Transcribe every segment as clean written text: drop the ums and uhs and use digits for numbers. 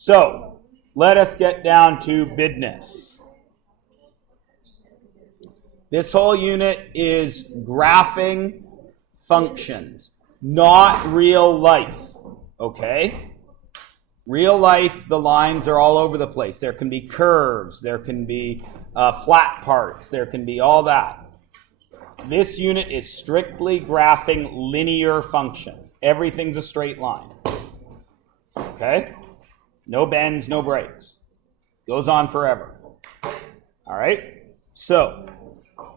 So let us get down to business. This whole unit is graphing functions, not real life, okay? Real life, the lines are all over the place. There can be curves, there can be flat parts, there can be all that. This unit is strictly graphing linear functions. Everything's a straight line, okay? No bends, no breaks. Goes on forever. All right? So,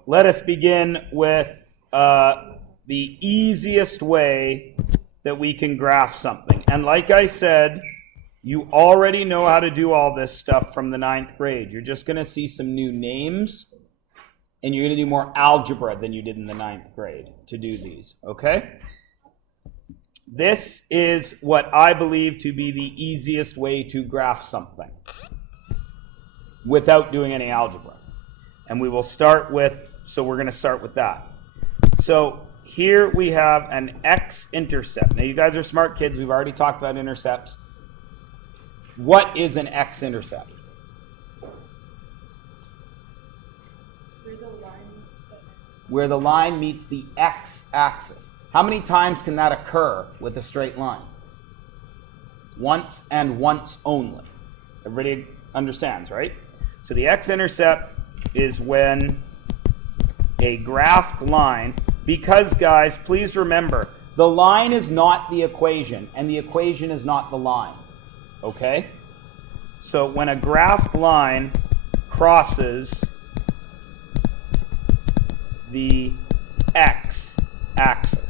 let us begin with the easiest way that we can graph something. And like I said, you already know how to do all this stuff from the 9th grade. You're just going to see some new names, and you're going to do more algebra than you did in the 9th grade to do these, okay? This is what I believe to be the easiest way to graph something without doing any algebra. And we will start with, so we're going to start with that. So here we have an x-intercept. Now you guys are smart kids. We've already talked about intercepts. What is an x-intercept? Where the line meets the x-axis. How many times can that occur with a straight line? Once and once only. Everybody understands, right? So the x-intercept is when a graphed line, because guys, please remember, the line is not the equation, and the equation is not the line. Okay? So when a graphed line crosses the x-axis.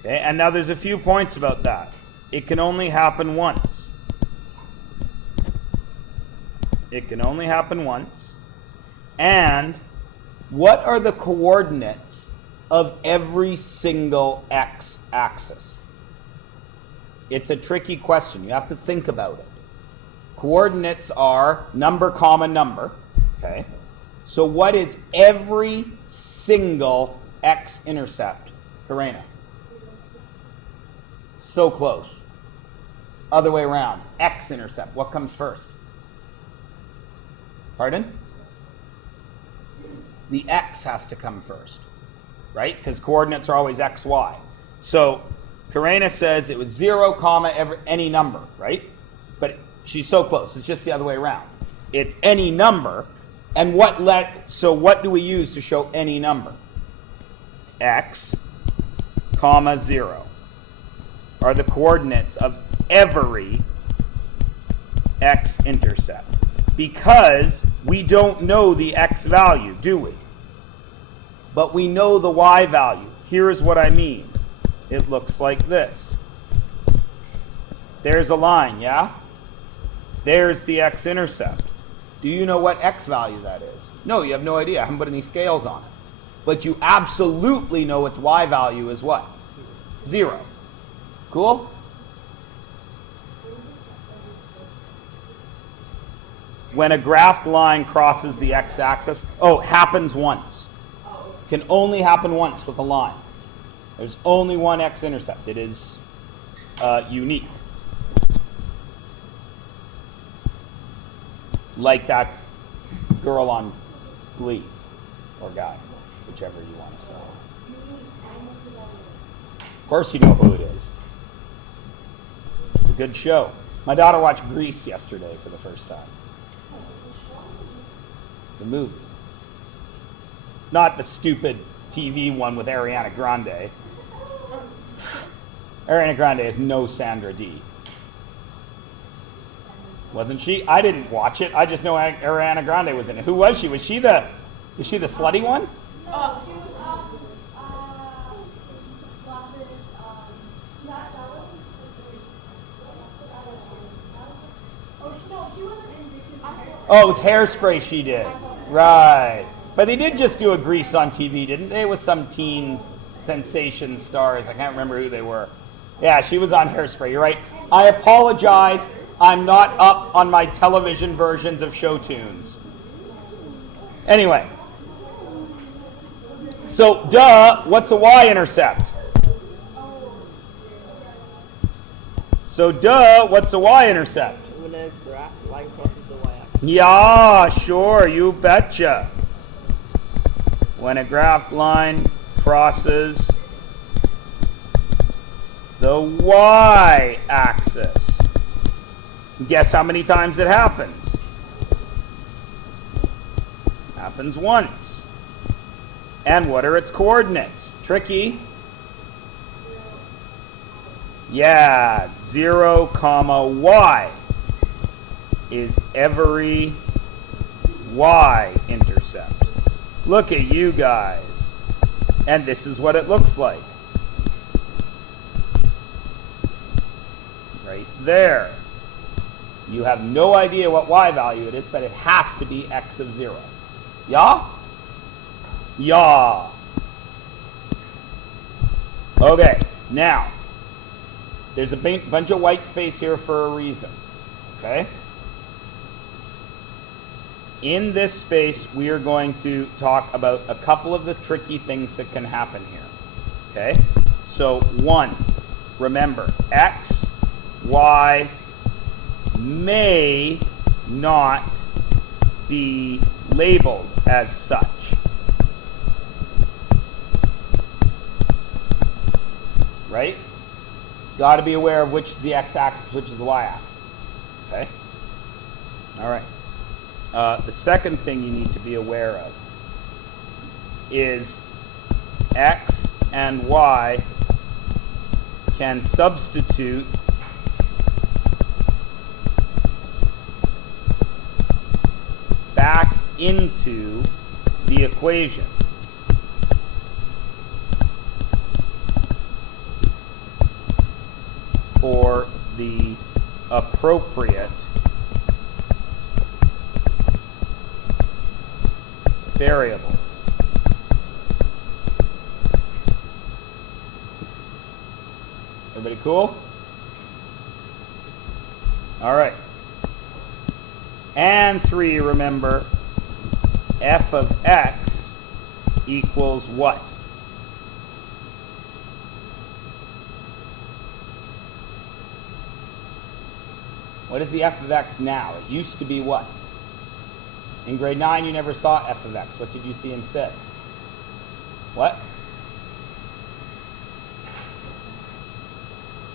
Okay, and now there's a few points about that. It can only happen once. It can only happen once. And what are the coordinates of every single x-axis? It's a tricky question. You have to think about it. Coordinates are number, comma, number. Okay. So what is every single x-intercept? Karina? So close. Other way around. X-intercept. What comes first? Pardon? The x has to come first, right? Because coordinates are always x, y. So Karina says it was 0, comma, any number, right? But she's so close. It's just the other way around. It's any number. And so what do we use to show any number? X, comma, 0 are the coordinates of every x-intercept. Because we don't know the x value, do we? But we know the y value. Here's what I mean. It looks like this. There's a line, yeah? There's the x-intercept. Do you know what x value that is? No, you have no idea. I haven't put any scales on it. But you absolutely know its y value is what? 0. Cool? When a graphed line crosses the x-axis, happens once. Can only happen once with a line. There's only one x-intercept. It is unique. Like that girl on Glee, or guy, whichever you want to say. Of course you know who it is. It's a good show. My daughter watched Grease yesterday for the first time. The movie. Not the stupid TV one with Ariana Grande. Ariana Grande is no Sandra Dee. Wasn't she? I didn't watch it. I just know Ariana Grande was in it. Who was she? Was she the slutty one? She was she wasn't in this. Oh, it was Hairspray she did. Right. But they did just do a Grease on TV, didn't they? With some teen sensation stars. I can't remember who they were. Yeah, she was on Hairspray. You're right. I apologize. I'm not up on my television versions of show tunes. Anyway. So, what's a y-intercept? So duh, what's a y-intercept? When a graph line crosses the y-axis. Yeah, sure, you betcha. When a graph line crosses the y-axis. Guess how many times it happens? Happens once. And what are its coordinates? Tricky. Yeah, 0, comma, y is every y-intercept. Look at you guys. And this is what it looks like. Right there. You have no idea what y value it is, but it has to be x of 0. Yeah? Yeah. Okay, now, there's a bunch of white space here for a reason. Okay? In this space, we are going to talk about a couple of the tricky things that can happen here. Okay? So, 1, remember, x, y may not be labeled as such. Right? Got to be aware of which is the x-axis, which is the y-axis. Okay? All right. The second thing you need to be aware of is x and y can substitute back into the equation. For the appropriate variables. Everybody cool? All right. And 3, remember, f of x equals what? What is the f of x now? It used to be what? In grade 9, you never saw f of x. What did you see instead? What?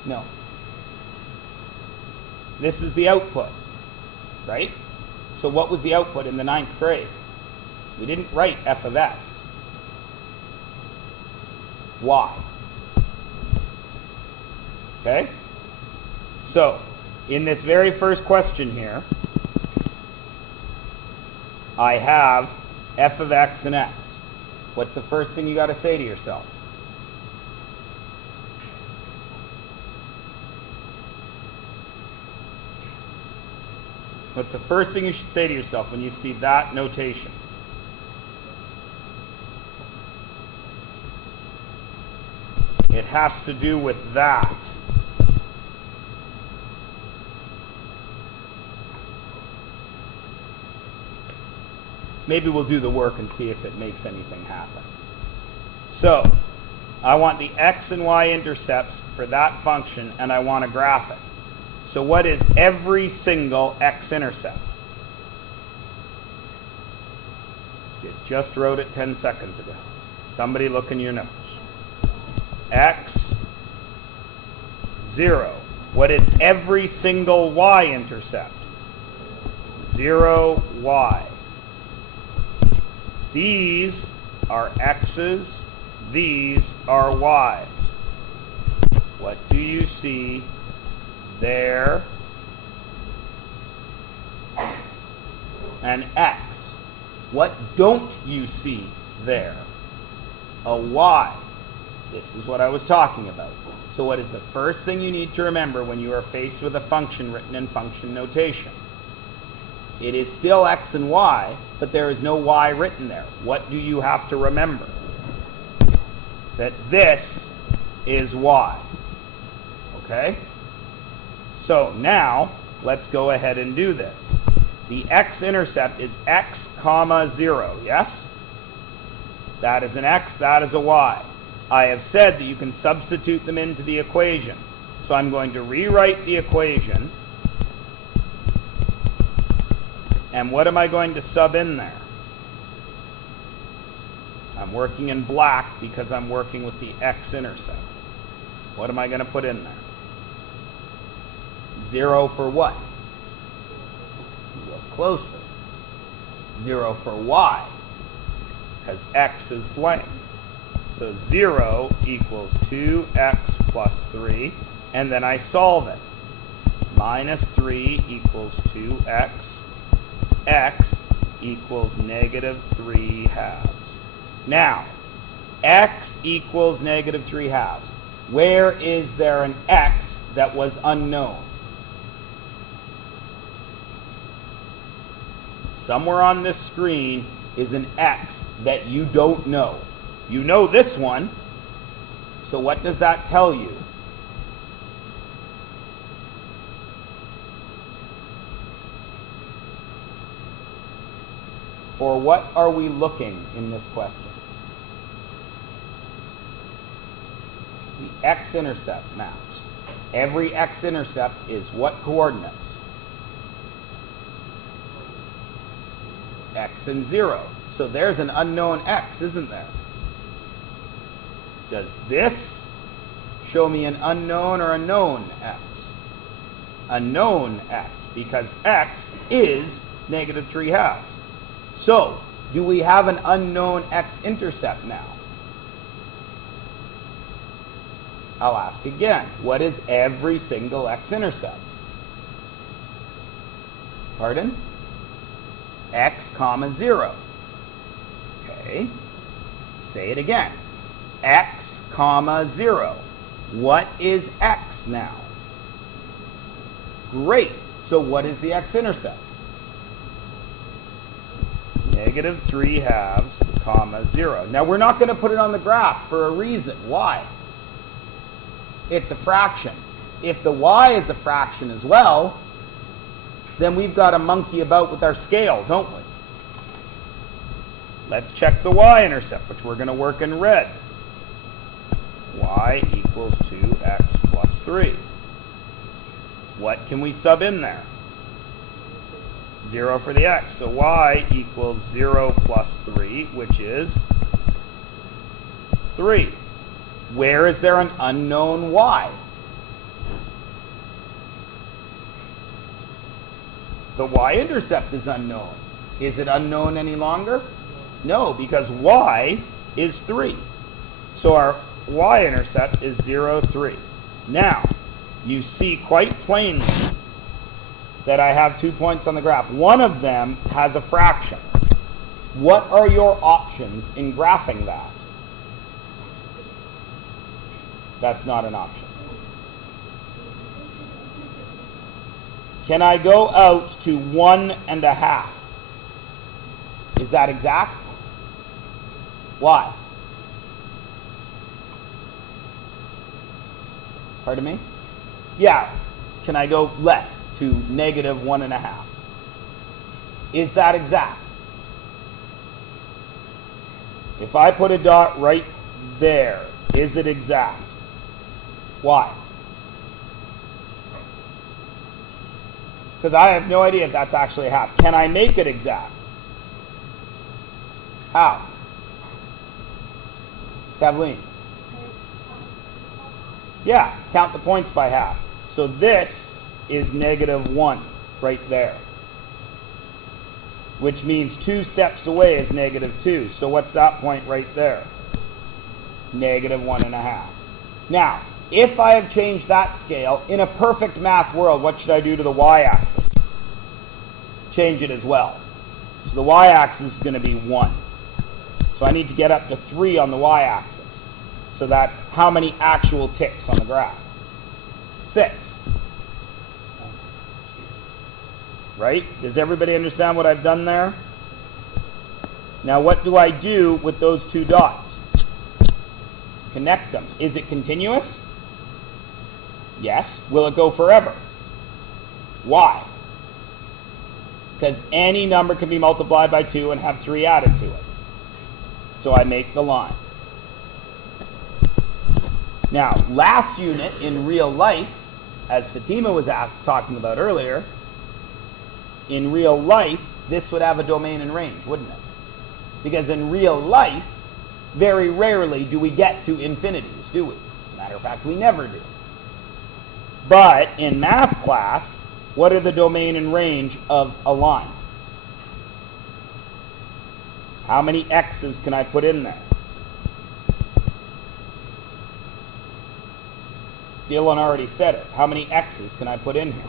No. This is the output, right? So what was the output in the 9th grade? We didn't write f of x. Y. Okay? So, in this very first question here, I have f of x and x. What's the first thing you got to say to yourself? What's the first thing you should say to yourself when you see that notation? It has to do with that. Maybe we'll do the work and see if it makes anything happen. So, I want the x and y intercepts for that function, and I want to graph it. So what is every single x-intercept? You just wrote it 10 seconds ago. Somebody look in your notes. X, 0. What is every single y-intercept? 0, y. These are x's, these are y's. What do you see there? An x. What don't you see there? A y. This is what I was talking about. So what is the first thing you need to remember when you are faced with a function written in function notation? It is still x and y, but there is no y written there. What do you have to remember? That this is y. Okay? So now, let's go ahead and do this. The x-intercept is x, comma, 0, yes? That is an x, that is a y. I have said that you can substitute them into the equation. So I'm going to rewrite the equation. And what am I going to sub in there? I'm working in black because I'm working with the x-intercept. What am I going to put in there? 0 for what? Look closer. 0 for y, because x is blank. So 0 equals 2x plus 3, and then I solve it. Minus 3 equals 2x. X equals negative 3 halves. Now, x equals negative 3 halves. Where is there an x that was unknown? Somewhere on this screen is an x that you don't know. You know this one. So what does that tell you? For what are we looking in this question? The x-intercept maps. Every x-intercept is what coordinates? X and 0. So there's an unknown x, isn't there? Does this show me an unknown or a known x? A known x, because x is negative 3 halves. So, do we have an unknown x-intercept now? I'll ask again. What is every single x-intercept? Pardon? X comma 0. Okay. Say it again. X comma 0. What is x now? Great. So what is the x-intercept? Negative 3 halves, comma 0. Now we're not going to put it on the graph for a reason. Why? It's a fraction. If the y is a fraction as well, then we've got to monkey about with our scale, don't we? Let's check the y-intercept, which we're going to work in red. Y equals 2x plus 3. What can we sub in there? 0 for the x. So y equals 0 plus 3, which is 3. Where is there an unknown y? The y-intercept is unknown. Is it unknown any longer? No, because y is 3. So our y-intercept is 0, 3. Now, you see quite plainly that I have 2 points on the graph. One of them has a fraction. What are your options in graphing that? That's not an option. Can I go out to 1.5? Is that exact? Why? Pardon me? Yeah. Can I go left to negative 1.5? Is that exact? If I put a dot right there, is it exact? Why? Because I have no idea if that's actually a half. Can I make it exact? How? Tavleen? Yeah, count the points by half. So this is negative 1 right there. Which means 2 steps away is negative 2. So what's that point right there? Negative 1.5. Now, if I have changed that scale, in a perfect math world, what should I do to the y-axis? Change it as well. So the y-axis is going to be 1. So I need to get up to 3 on the y-axis. So that's how many actual ticks on the graph? 6. Right? Does everybody understand what I've done there? Now what do I do with those 2 dots? Connect them. Is it continuous? Yes. Will it go forever? Why? Because any number can be multiplied by 2 and have 3 added to it. So I make the line. Now, last unit in real life, as Fatima was talking about earlier, in real life, this would have a domain and range, wouldn't it? Because in real life, very rarely do we get to infinities, do we? As a matter of fact, we never do. But in math class, what are the domain and range of a line? How many x's can I put in there? Dylan already said it. How many x's can I put in here?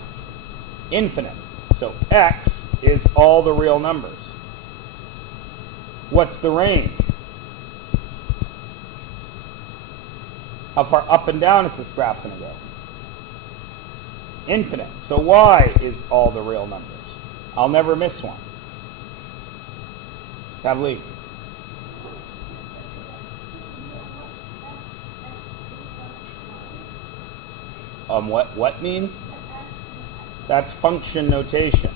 Infinite. So x is all the real numbers. What's the range? How far up and down is this graph going to go? Infinite. So y is all the real numbers. I'll never miss one. Kavli. What means? That's function notation.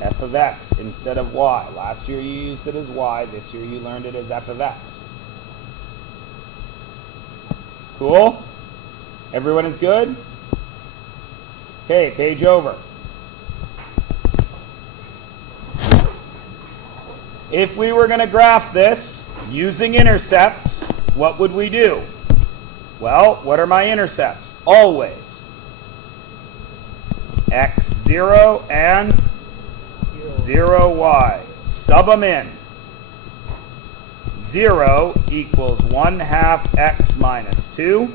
F of x instead of y. Last year you used it as y. This year you learned it as f of x. Cool? Everyone is good? Okay, page over. If we were going to graph this using intercepts, what would we do? Well, what are my intercepts? Always x0 and 0y. Sub them in. 0 equals 1/2 x minus 2.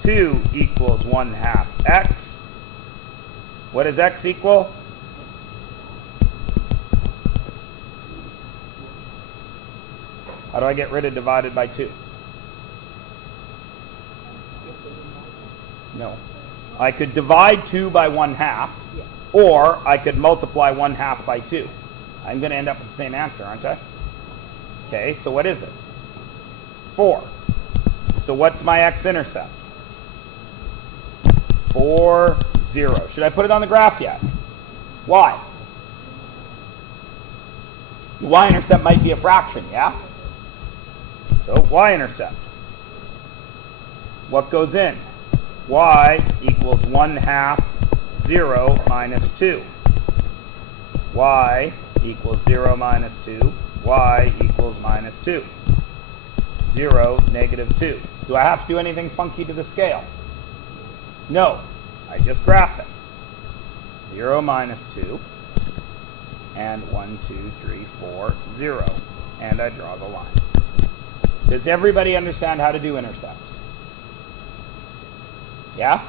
2 equals 1/2 x. What does x equal? How do I get rid of divided by 2? No. I could divide 2 by 1/2, or I could multiply 1/2 by 2. I'm going to end up with the same answer, aren't I? Okay, so what is it? 4. So what's my x-intercept? 4, 0. Should I put it on the graph yet? Why? The y-intercept might be a fraction, yeah? So y-intercept. What goes in? Y equals 1/2 0 minus 2. Y equals 0 minus 2. Y equals minus 2. 0, negative 2. Do I have to do anything funky to the scale? No. I just graph it. 0 minus 2. And 1, 2, 3, 4, 0. And I draw the line. Does everybody understand how to do intercepts? Yeah?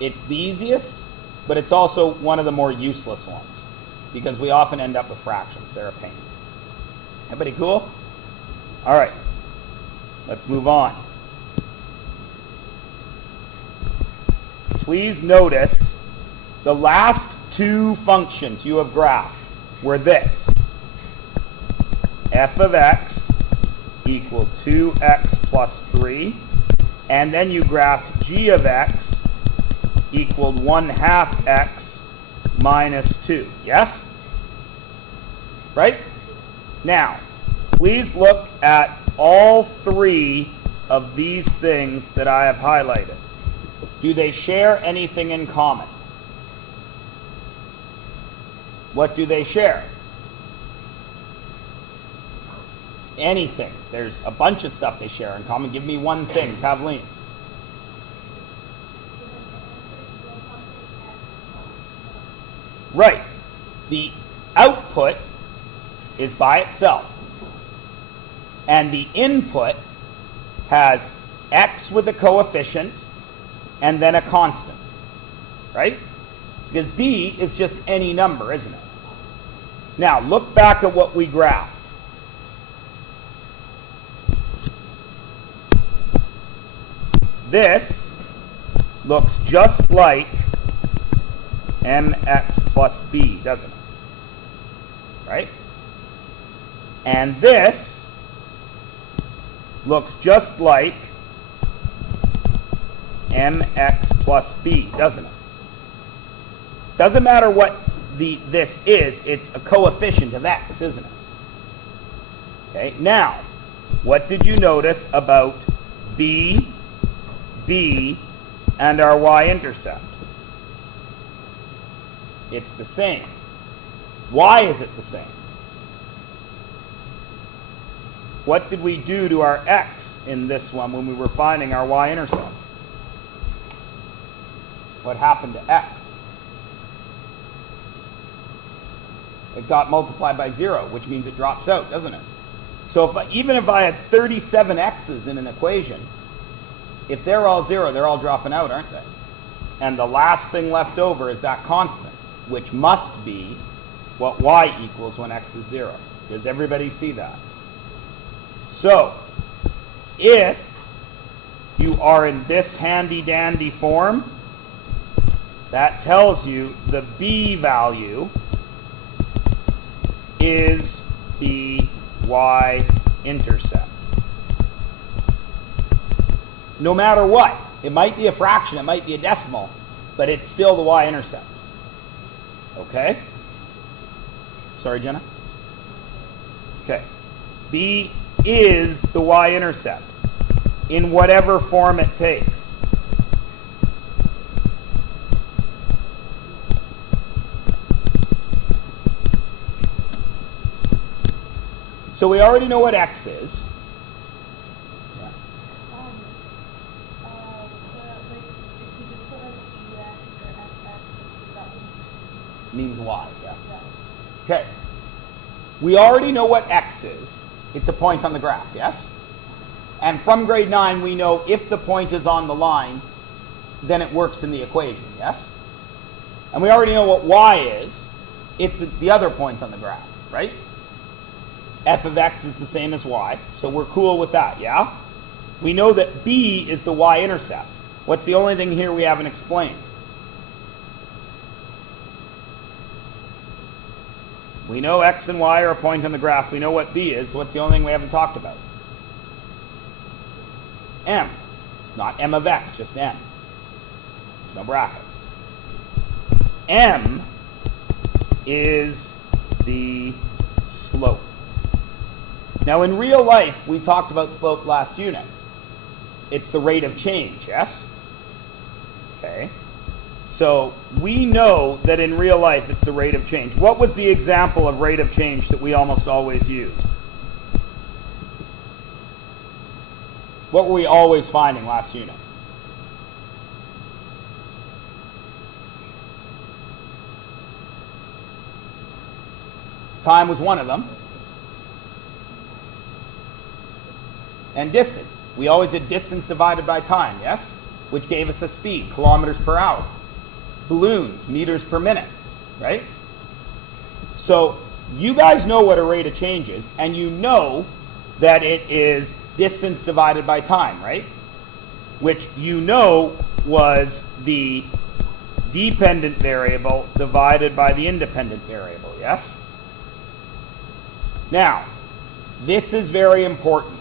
It's the easiest, but it's also one of the more useless ones because we often end up with fractions. They're a pain. Everybody cool? All right. Let's move on. Please notice the last two functions you have graphed were this. F of x equal 2x plus 3. And then you graphed g of x equaled 1/2 x minus 2. Yes? Right? Now, please look at all three of these things that I have highlighted. Do they share anything in common? What do they share? Anything. There's a bunch of stuff they share in common. Give me one thing, Tavleen. Right. The output is by itself. And the input has x with a coefficient and then a constant. Right? Because b is just any number, isn't it? Now, look back at what we graphed. This looks just like mx plus b, doesn't it? Right? And this looks just like mx plus b, doesn't it? Doesn't matter what this is, it's a coefficient of x, isn't it? Okay, now, What did you notice about B, B, and our y-intercept? It's the same. Why is it the same? What did we do to our x in this one when we were finding our y-intercept? What happened to x? It got multiplied by 0, which means it drops out, doesn't it? So even if I had 37 x's in an equation, if they're all 0, they're all dropping out, aren't they? And the last thing left over is that constant, which must be what y equals when x is 0. Does everybody see that? So, if you are in this handy-dandy form, that tells you the b value is the y-intercept. No matter what, it might be a fraction, it might be a decimal, but it's still the y-intercept. Okay? Sorry, Jenna? Okay. B is the y-intercept in whatever form it takes. So we already know what x is. Yeah. If you just put like gx or fx, does that Means y, yeah. yeah. Okay. We already know what x is. It's a point on the graph, yes? And from grade 9, we know if the point is on the line, then it works in the equation, yes? And we already know what y is. It's the other point on the graph, right? F of x is the same as y, so we're cool with that, yeah? We know that b is the y-intercept. What's the only thing here we haven't explained? We know x and y are a point on the graph. We know what b is. What's the only thing we haven't talked about? M. Not m of x, just m. There's no brackets. M is the slope. Now, in real life, we talked about slope last unit. It's the rate of change, yes? Okay. So we know that in real life, it's the rate of change. What was the example of rate of change that we almost always used? What were we always finding last unit? Time was one of them. And distance. We always did distance divided by time, yes? Which gave us a speed, kilometers per hour. Balloons, meters per minute, right? So you guys know what a rate of change is, and you know that it is distance divided by time, right? Which you know was the dependent variable divided by the independent variable, yes? Now, this is very important.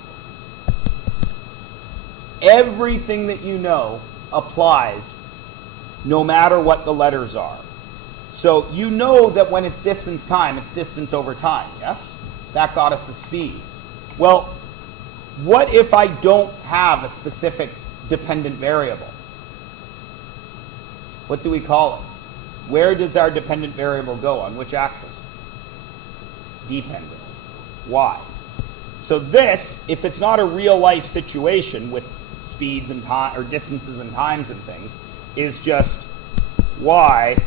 Everything that you know applies no matter what the letters are. So you know that when it's distance time, it's distance over time, yes? That got us a speed. Well, what if I don't have a specific dependent variable? What do we call it? Where does our dependent variable go? On which axis? Dependent. Y. So this, if it's not a real life situation with speeds and time or distances and times and things, is just y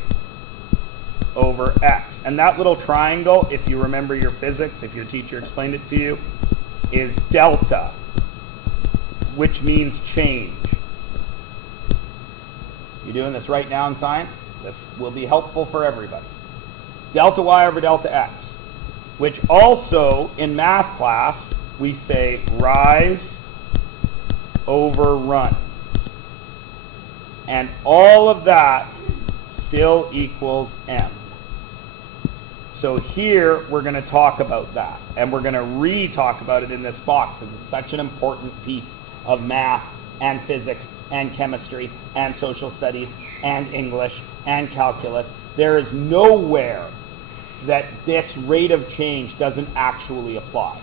over x. And that little triangle, if you remember your physics, if your teacher explained it to you, is delta, which means change. You doing this right now in science? This will be helpful for everybody. Delta y over delta x, which also in math class we say rise over run. And all of that still equals m. So here we're going to talk about that, and we're going to re-talk about it in this box since it's such an important piece of math and physics and chemistry and social studies and English and calculus. There is nowhere that this rate of change doesn't actually apply.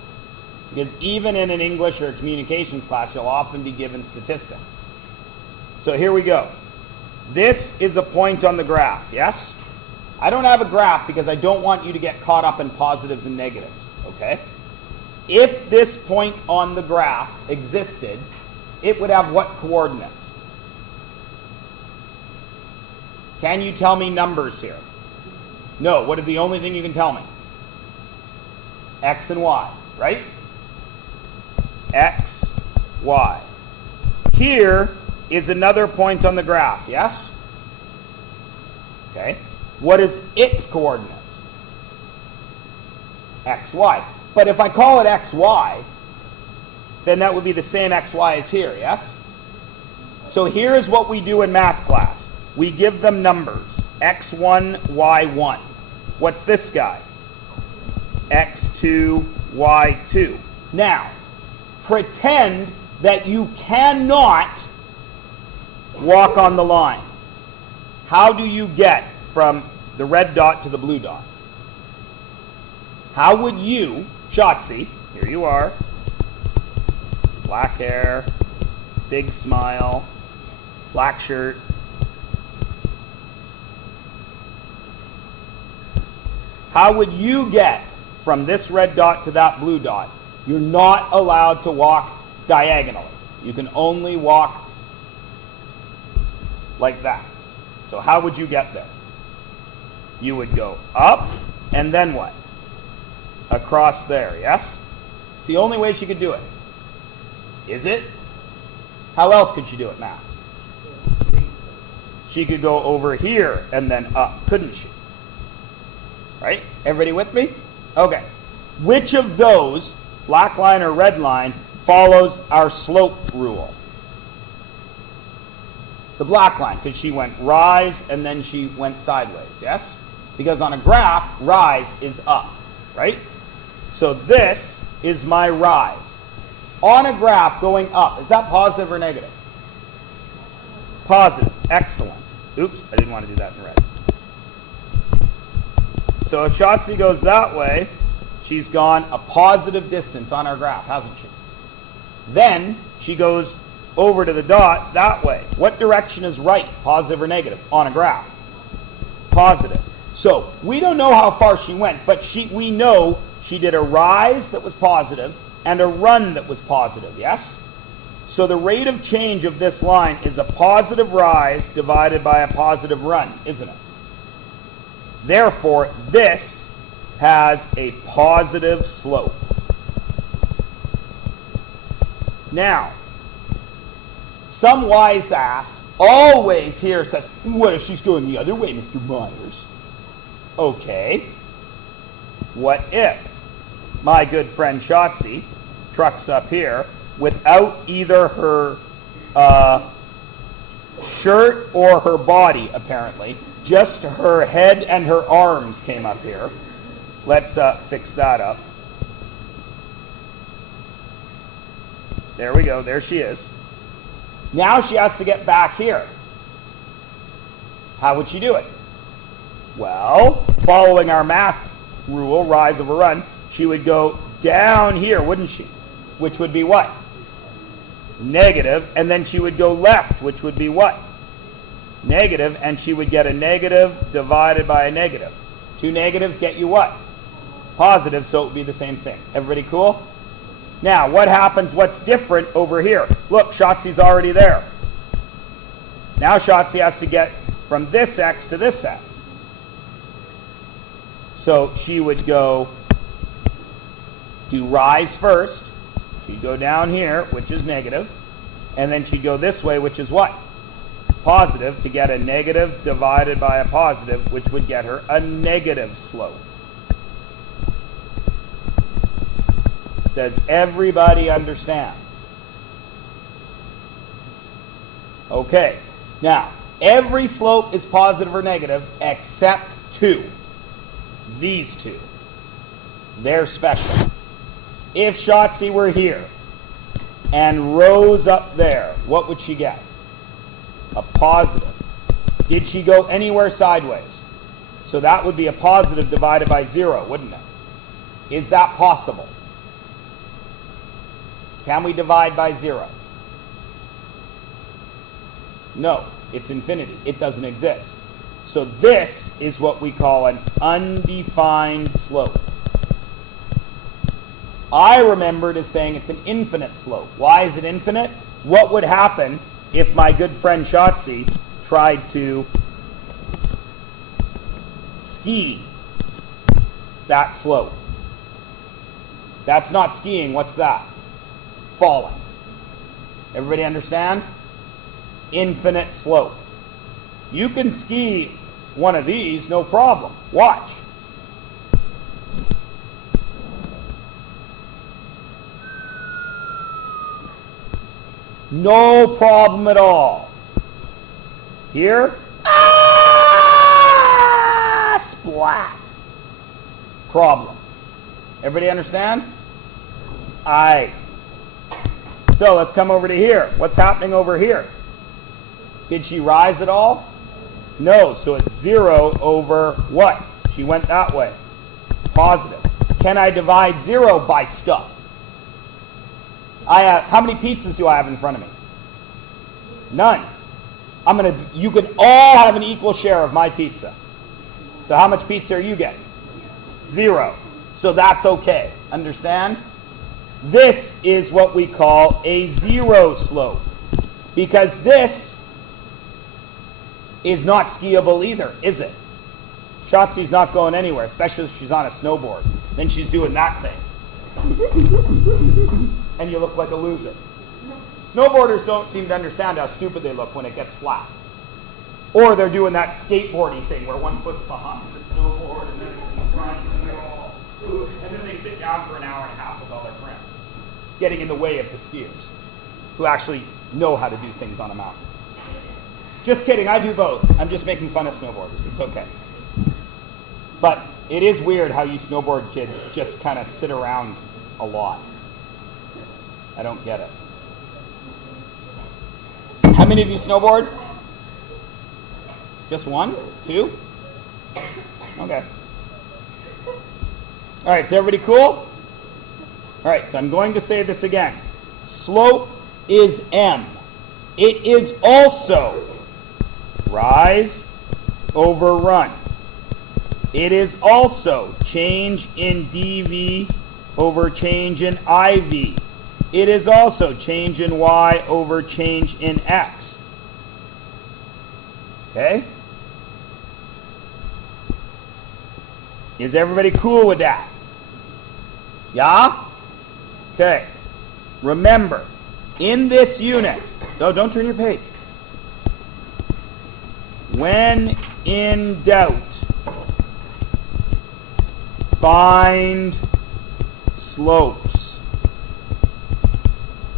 Because even in an English or a communications class, you'll often be given statistics. So here we go. This is a point on the graph, yes? I don't have a graph because I don't want you to get caught up in positives and negatives, okay? If this point on the graph existed, it would have what coordinates? Can you tell me numbers here? No, what is the only thing you can tell me? X and Y, right? X, Y. Here is another point on the graph, yes? Okay. What is its coordinates? X, Y. But if I call it X, Y, then that would be the same X, Y as here, yes? So here's what we do in math class. We give them numbers. X1, Y1. What's this guy? X2, Y2. Now, pretend that you cannot walk on the line. How do you get from the red dot to the blue dot? How would you, Shotzi, here you are, black hair, big smile, black shirt. How would you get from this red dot to that blue dot? You're not allowed to walk diagonally. You can only walk like that. So how would you get there? You would go up, and then what? Across there, yes? It's the only way she could do it. Is it? How else could she do it, Max? She could go over here and then up, couldn't she? Right? Everybody with me? Okay. Which of those, black line or red line, follows our slope rule? The black line, because she went rise and then she went sideways, yes? Because on a graph, rise is up, right? So this is my rise. On a graph going up, is that positive or negative? Positive. Excellent. Oops, I didn't want to do that in red. So if Shotzi goes that way, she's gone a positive distance on our graph, hasn't she? Then she goes over to the dot that way. What direction is right, positive or negative, on a graph? Positive. So we don't know how far she went, but we know she did a rise that was positive and a run that was positive, yes? So the rate of change of this line is a positive rise divided by a positive run, isn't it? Therefore, this has a positive slope. Now, some wise ass always here says, what if she's going the other way, Mr. Myers? Okay. What if my good friend Shotzi trucks up here without either her shirt or her body, apparently, just her head and her arms came up here. Let's fix that up. There we go. There she is. Now she has to get back here. How would she do it? Well, following our math rule, rise over run, she would go down here, wouldn't she? Which would be what? Negative. And then she would go left, which would be what? Negative. And she would get a negative divided by a negative. Two negatives get you what? Positive, so it would be the same thing. Everybody cool? Now, what happens? What's different over here? Look, Shotzi's already there. Now Shotzi has to get from this x to this x. So she would go do rise first. She'd go down here, which is negative. And then she'd go this way, which is what? Positive, to get a negative divided by a positive, which would get her a negative slope. Does everybody understand? Okay. Now, every slope is positive or negative except two. These two. They're special. If Shotzi were here and rose up there, what would she get? A positive. Did she go anywhere sideways? So that would be a positive divided by 0, wouldn't it? Is that possible? Can we divide by 0? No, it's infinity. It doesn't exist. So this is what we call an undefined slope. I remembered as saying it's an infinite slope. Why is it infinite? What would happen if my good friend Shotzi tried to ski that slope? That's not skiing. What's that? Falling. Everybody understand? Infinite slope. You can ski one of these, no problem. Watch. No problem at all. Here. Splat. Problem. Everybody understand? Aye. So let's come over to here. What's happening over here? Did she rise at all? No, so it's 0 over what? She went that way. Positive. Can I divide 0 by stuff? How many pizzas do I have in front of me? None. You can all have an equal share of my pizza. So how much pizza are you getting? 0. So that's okay. Understand? This is what we call a 0 slope. Because this is not skiable either, is it? Shotzi's not going anywhere, especially if she's on a snowboard. Then she's doing that thing. And you look like a loser. Snowboarders don't seem to understand how stupid they look when it gets flat. Or they're doing that skateboarding thing where one foot's behind the snowboard and then it's in front and they're all, and then they sit down for an hour and a half with all their friends, getting in the way of the skiers who actually know how to do things on a mountain. Just kidding, I do both. I'm just making fun of snowboarders. It's okay. But it is weird how you snowboard kids just kind of sit around a lot. I don't get it. How many of you snowboard? Just 1? 2? Okay. All right, so everybody cool? All right, so I'm going to say this again. Slope is m. It is also rise over run. It is also change in dv over change in iv. It is also change in y over change in x. Okay? Is everybody cool with that? Yeah? Okay. Remember, in this unit, don't turn your page. When in doubt, find slopes.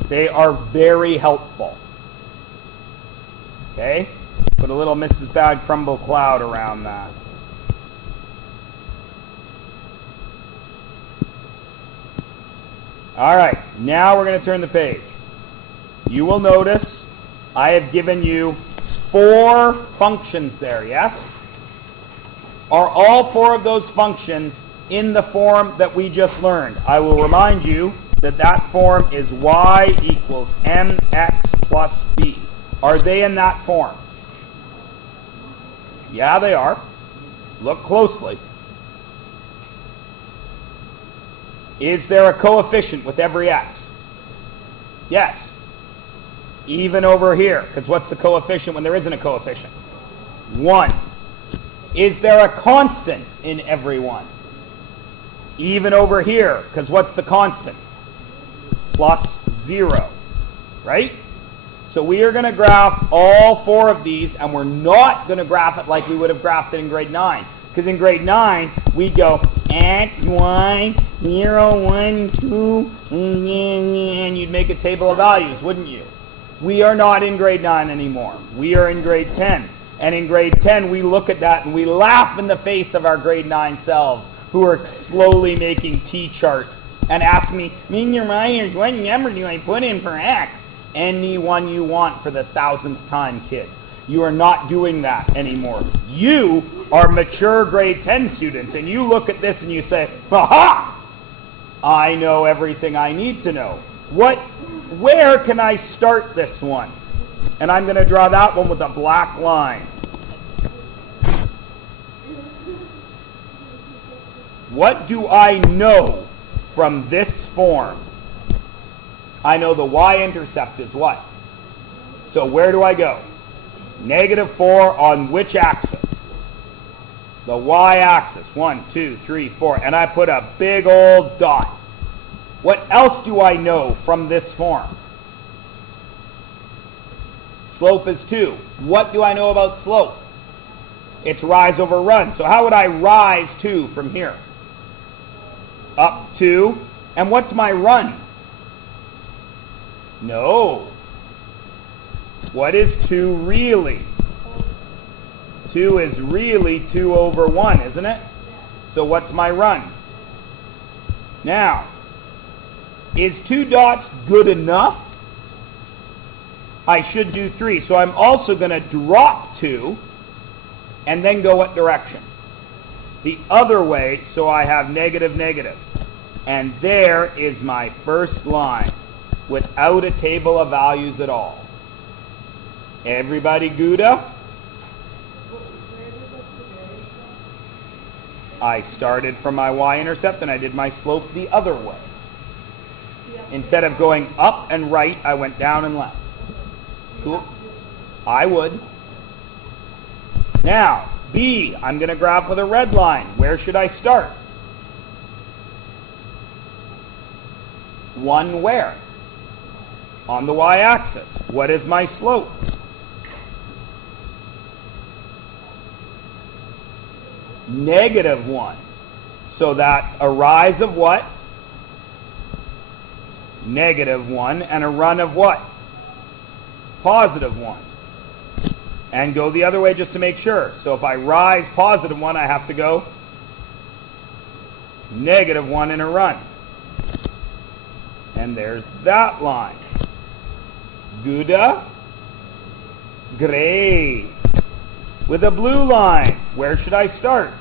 They are very helpful. Okay? Put a little Mrs. Bad Crumble cloud around that. All right, now we're going to turn the page. You will notice I have given you 4 functions there, yes? Are all 4 of those functions in the form that we just learned? I will remind you that that form is y equals mx plus b. Are they in that form? Yeah, they are. Look closely. Is there a coefficient with every x? Yes. Even over here, because what's the coefficient when there isn't a coefficient? 1. Is there a constant in every one? Even over here, because what's the constant? Plus 0, right? So we are going to graph all 4 of these, and we're not going to graph it like we would have graphed it in grade 9. Because in grade 9, we'd go x, y, 0, 1, 2, and you'd make a table of values, wouldn't you? We are not in grade 9 anymore. We are in grade 10. And in grade 10, we look at that and we laugh in the face of our grade 9 selves who are slowly making T-charts and ask me, Mr. Myers, what number do I put in for x? Any one you want for the 1000th time, kid. You are not doing that anymore. You are mature grade 10 students, and you look at this and you say, aha! I know everything I need to know. Where can I start this one? And I'm going to draw that one with a black line. What do I know from this form? I know the y-intercept is what? So where do I go? -4 on which axis? The y-axis. 1, 2, 3, 4. And I put a big old dot. What else do I know from this form? Slope is 2. What do I know about slope? It's rise over run. So how would I rise 2 from here? Up 2. And what's my run? No. What is 2 really? 2 is really 2 over 1, isn't it? So what's my run? Now, is 2 dots good enough? I should do 3. So I'm also going to drop 2 and then go what direction? The other way, so I have negative, negative. And there is my first line without a table of values at all. Everybody Gouda? I started from my y-intercept and I did my slope the other way. Instead of going up and right, I went down and left. Cool? I would. Now, B, I'm going to graph with a red line. Where should I start? 1 where? On the y-axis. What is my slope? -1. So that's a rise of what? -1. And a run of what? +1. And go the other way just to make sure. So if I rise +1, I have to go -1 in a run. And there's that line. Gouda? Great. With a blue line, where should I start?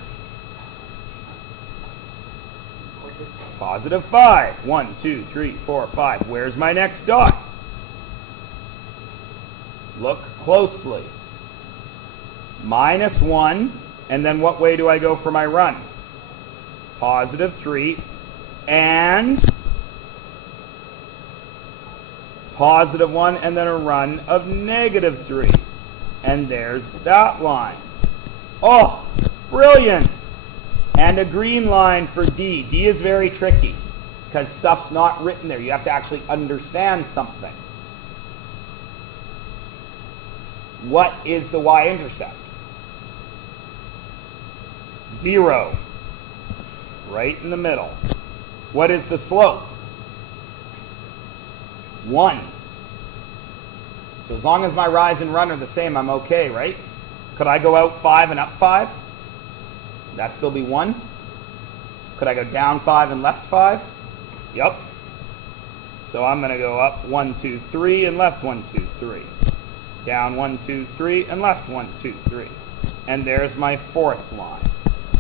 +5. 1, 2, 3, 4, 5. Where's my next dot? Look closely. -1. And then what way do I go for my run? +3. And +1. And then a run of -3. And there's that line. Oh, brilliant. And a green line for D. D is very tricky because stuff's not written there. You have to actually understand something. What is the y-intercept? 0. Right in the middle. What is the slope? 1. So as long as my rise and run are the same, I'm okay, right? Could I go out 5 and up 5? That'd still be 1. Could I go down 5 and left 5? Yep. So I'm going to go up 1, 2, 3 and left 1, 2, 3. Down 1, 2, 3 and left 1, 2, 3. And there's my 4th line.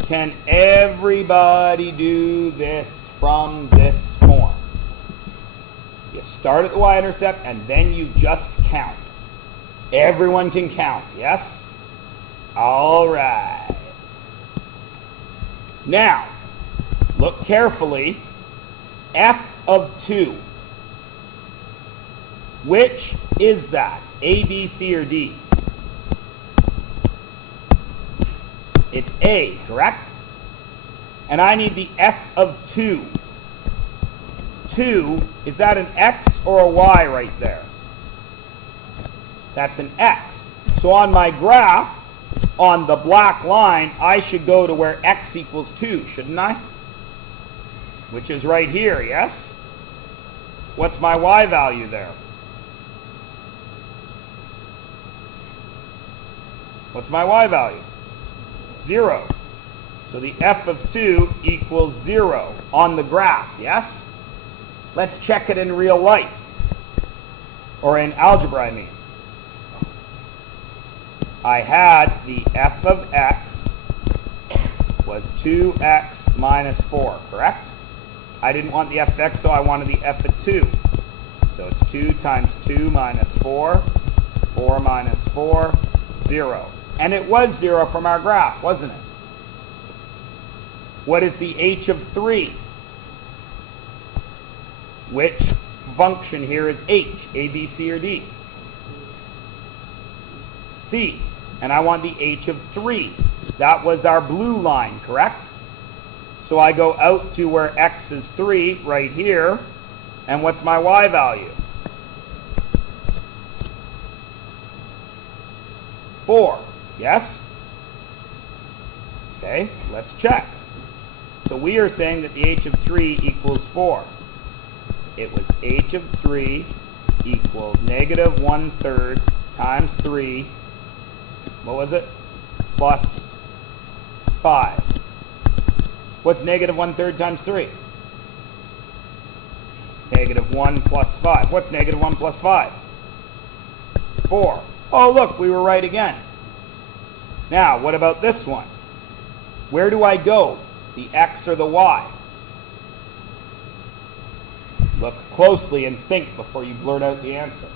Can everybody do this from this form? You start at the y-intercept and then you just count. Everyone can count, yes? All right. Now, look carefully. F of 2. Which is that? A, B, C, or D? It's A, correct? And I need the F of 2. 2, is that an X or a Y right there? That's an X. So on my graph, on the black line, I should go to where X equals 2, shouldn't I? Which is right here, yes? What's my Y value there? What's my Y value? 0. So the F of 2 equals 0 on the graph, yes? Let's check it in real life. Or in algebra, I mean. I had the F of X was 2x minus 4, correct? I didn't want the f of X, so I wanted the F of 2. So it's 2 times 2 minus 4. 4 minus 4, 0. And it was 0 from our graph, wasn't it? What is the h of 3? Which function here is h? A, B, C, or D? C. And I want the h of 3. That was our blue line, correct? So I go out to where x is 3, right here. And what's my y value? 4. Yes? Okay, let's check. So we are saying that the h of 3 equals 4. It was h of 3 equal negative 1/3 times 3. What was it? Plus 5. What's negative 1/3 times 3? Negative 1 plus 5. What's negative 1 plus 5? 4. Oh, look, we were right again. Now, what about this one? Where do I go? The x or the y? Look closely and think before you blurt out the answer.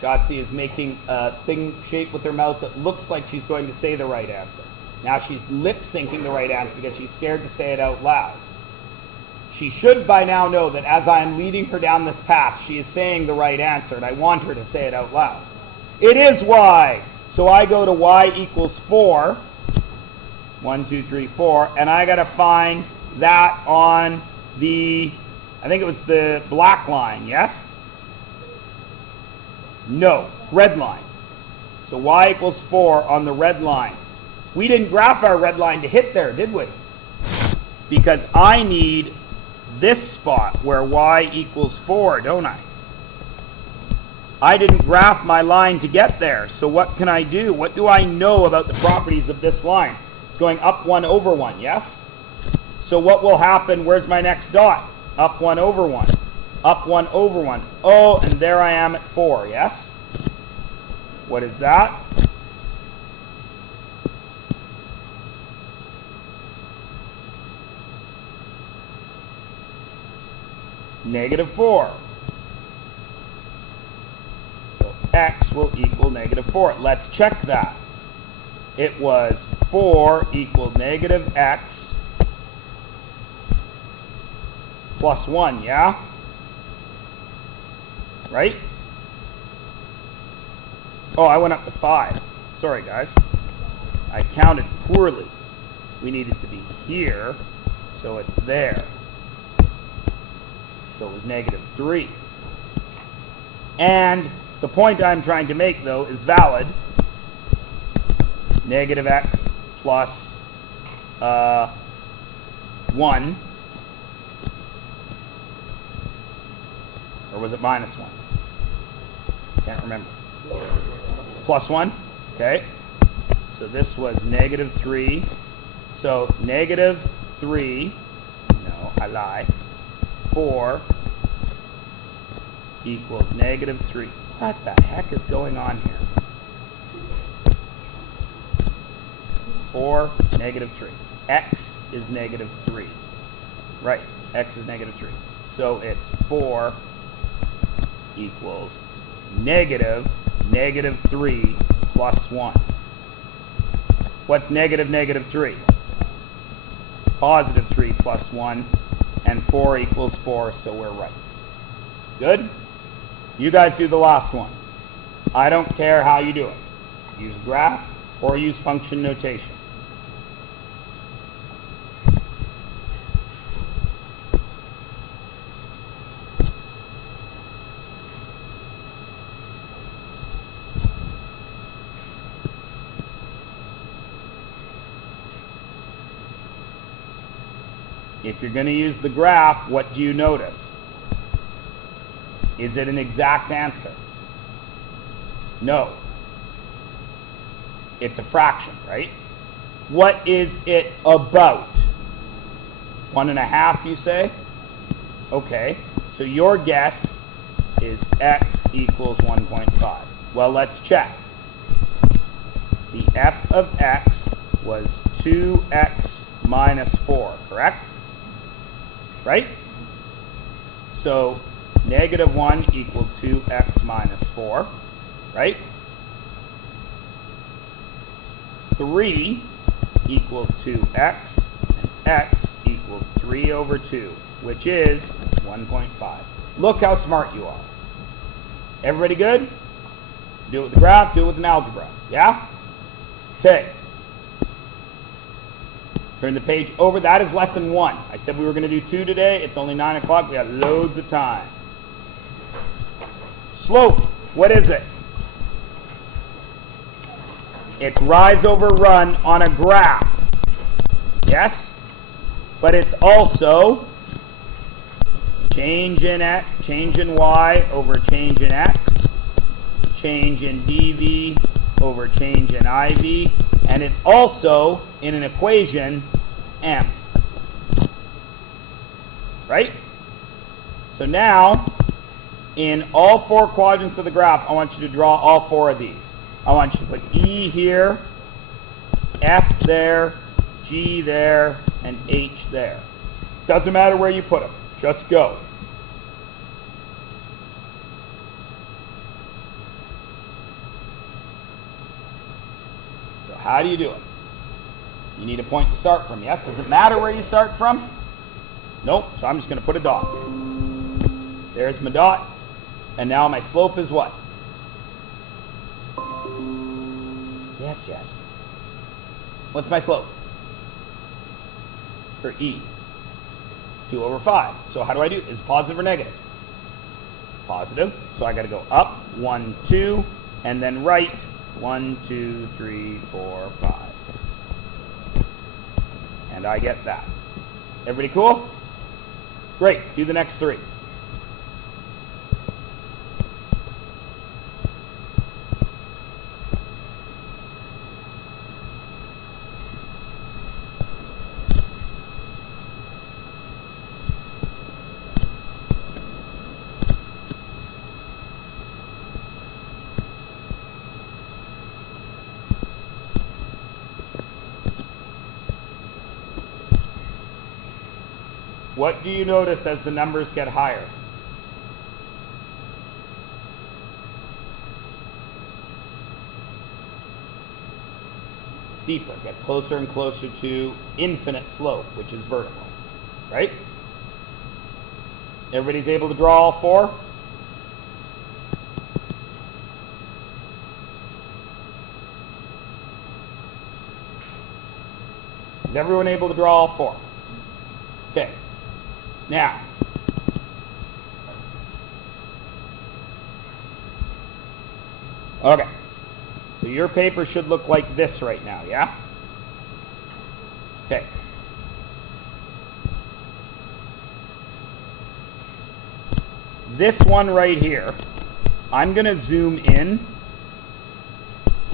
Shotzi is making a thing shape with her mouth that looks like she's going to say the right answer. Now she's lip syncing the right answer because she's scared to say it out loud. She should by now know that as I am leading her down this path, she is saying the right answer, and I want her to say it out loud. It is y. So I go to y equals 4. 1, 2, 3, 4. And I got to find that on the, I think it was the black line, yes? No, red line. So y equals 4 on the red line. We didn't graph our red line to hit there, did we? Because I need this spot where y equals 4, don't I? I didn't graph my line to get there, so what can I do? What do I know about the properties of this line? It's going up 1 over 1, yes? So what will happen? Where's my next dot? Up 1 over 1. Up 1 over 1. Oh, and there I am at 4, yes? What is that? Negative 4. So x will equal negative 4. Let's check that. It was 4 equal negative x plus 1, yeah? Right? Oh, I went up to 5. Sorry, guys. I counted poorly. We need it to be here, so it's there. So it was negative 3. And the point I'm trying to make, though, is valid. Negative x plus 1. Or was it minus 1? Can't remember. Plus 1? Okay. So this was negative 3. So negative 3. No, I lie. 4 equals negative 3. What the heck is going on here? 4, negative 3. X is negative 3. Right, x is negative 3. So it's 4 equals negative 3 plus 1. What's negative 3? Positive 3 plus 1. And 4 equals 4, so we're right. Good? You guys do the last one. I don't care how you do it. Use graph or use function notation. If you're going to use the graph, what do you notice? Is it an exact answer? No. It's a fraction, right? What is it about? 1.5, you say? Okay. So your guess is x equals 1.5. Well, let's check. The f of x was 2x minus 4, correct? Right? So negative 1 equal 2x minus 4, right? 3 equal 2x, and x equal 3 over 2, which is 1.5. Look how smart you are. Everybody good? Do it with the graph, do it with an algebra. Yeah? Okay. Turn the page over. That is lesson 1. I said we were going to do 2 today. It's only 9 o'clock. We got loads of time. Slope. What is it? It's rise over run on a graph. Yes? But it's also change in x, change in y over change in x, change in dv over change in iv, and it's also in an equation m. Right? So now, in all 4 quadrants of the graph, I want you to draw all 4 of these. I want you to put E here, F there, G there, and H there. Doesn't matter where you put them. Just go. So how do you do it? You need a point to start from. Yes? Does it matter where you start from? Nope. So I'm just going to put a dot. There's my dot. And now my slope is what? Yes, yes. What's my slope? For E. 2 over 5. So how do I do? Is it positive or negative? Positive. So I got to go up 1, 2, and then right 1, 2, 3, 4, 5. And I get that. Everybody cool? Great. Do the next 3. What do you notice as the numbers get higher? Steeper, gets closer and closer to infinite slope, which is vertical, right? Everybody's able to draw all 4? Is everyone able to draw all 4? Okay. Now, okay, so your paper should look like this right now, yeah? Okay. This one right here, I'm going to zoom in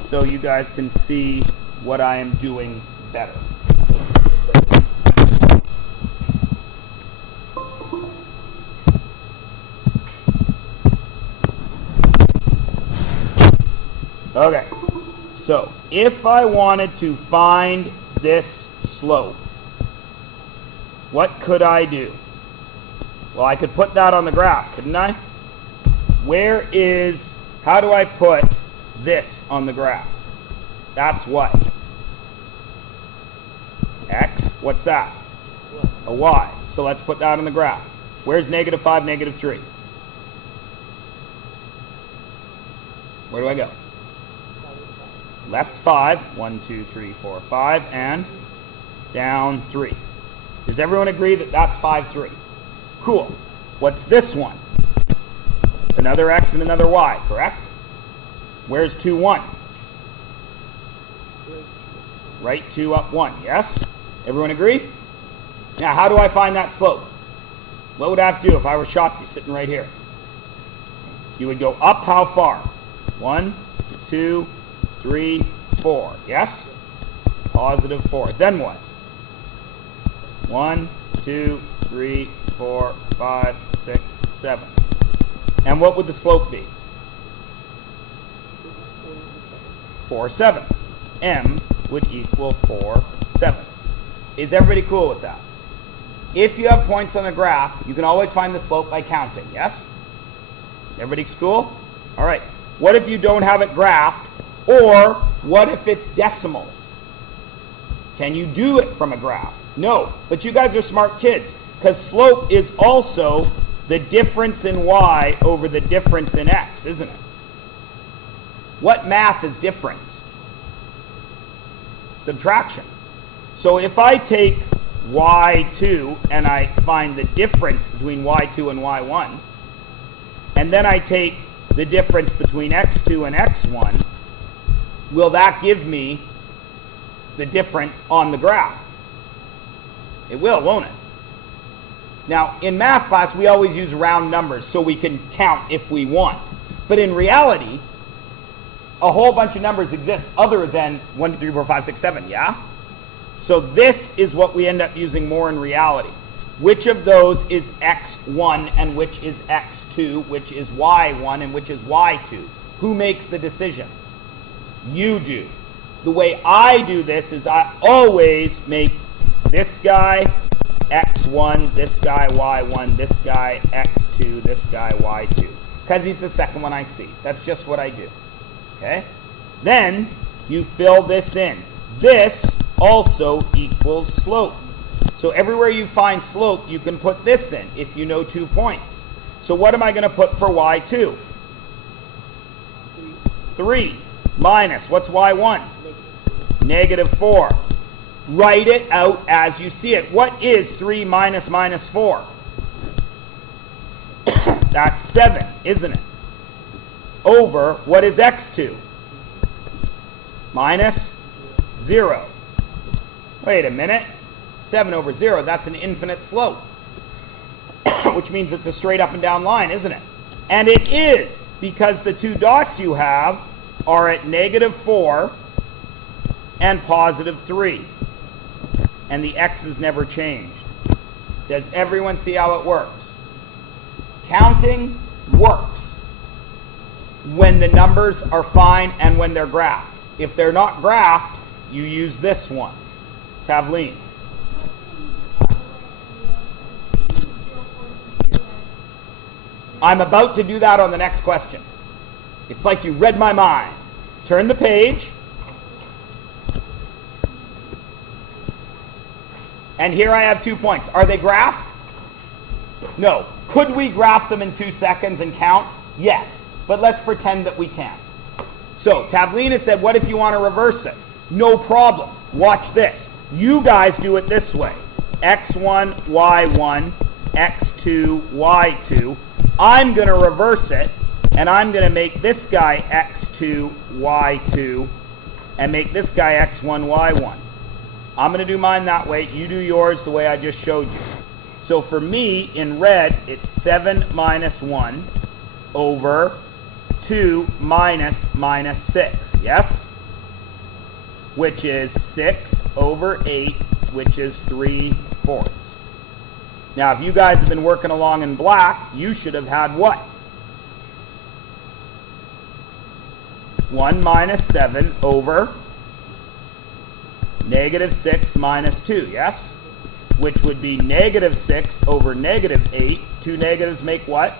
so you guys can see what I am doing better. Okay, so if I wanted to find this slope, what could I do? Well, I could put that on the graph, couldn't I? How do I put this on the graph? That's what? X, what's that? A Y. So let's put that on the graph. Where's negative 5, negative 3? Where do I go? Left 5, 1, 2, 3, 4, 5, and down 3. Does everyone agree that that's 5, 3? Cool. What's this one? It's another X and another Y, correct? Where's 2, 1? Right 2, up 1, yes? Everyone agree? Now, how do I find that slope? What would I have to do if I were Shotzi sitting right here? You would go up how far? 1, 2, 3, 4. Yes? Positive 4. Then what? 1, 2, 3, 4, 5, 6, 7. And what would the slope be? 4/7. M would equal 4/7. Is everybody cool with that? if you have points on a graph, you can always find the slope by counting, yes? Everybody's cool? All right. What if you don't have it graphed? Or what if it's decimals? Can you do it from a graph? No, but you guys are smart kids, because slope is also the difference in y over the difference in x, isn't it? What math is difference? Subtraction. So if I take y2 and I find the difference between y2 and y1, and then I take the difference between x2 and x1, will that give me the difference on the graph? It will, won't it? Now, in math class, we always use round numbers so we can count if we want. But in reality, a whole bunch of numbers exist other than 1, 2, 3, 4, 5, 6, 7, yeah? So this is what we end up using more in reality. Which of those is x1 and which is x2, which is y1 and which is y2? Who makes the decision? You do. The way I do this is I always make this guy x1, this guy y1, this guy x2, this guy y2. Because he's the second one I see. That's just what I do. Okay? Then you fill this in. This also equals slope. So everywhere you find slope, you can put this in if you know 2 points. So what am I going to put for y2? 3 minus, what's y1? -4. Write it out as you see it. What is 3 minus -4? That's 7, isn't it? Over, what is x2? -0. Wait a minute. 7 over 0, that's an infinite slope. Which means it's a straight up and down line, isn't it? And it is, because the 2 dots you have are at -4 and +3. And the x's never changed. Does everyone see how it works? Counting works when the numbers are fine and when they're graphed. If they're not graphed, you use this one. Tavleen. I'm about to do that on the next question. It's like you read my mind. Turn the page. And here I have 2 points. Are they graphed? No. Could we graph them in 2 seconds and count? Yes. But let's pretend that we can. So, Tavlina said, what if you want to reverse it? No problem. Watch this. You guys do it this way. x1, y1, x2, y2. I'm going to reverse it, and I'm going to make this guy x2, y2, and make this guy x1, y1. I'm going to do mine that way. You do yours the way I just showed you. So for me, in red, it's 7 minus 1 over 2 minus -6, yes? Which is 6 over 8, which is 3/4. Now, if you guys have been working along in black, you should have had what? 1 minus 7 over -6 minus 2, yes? Which would be -6 over -8. 2 negatives make what?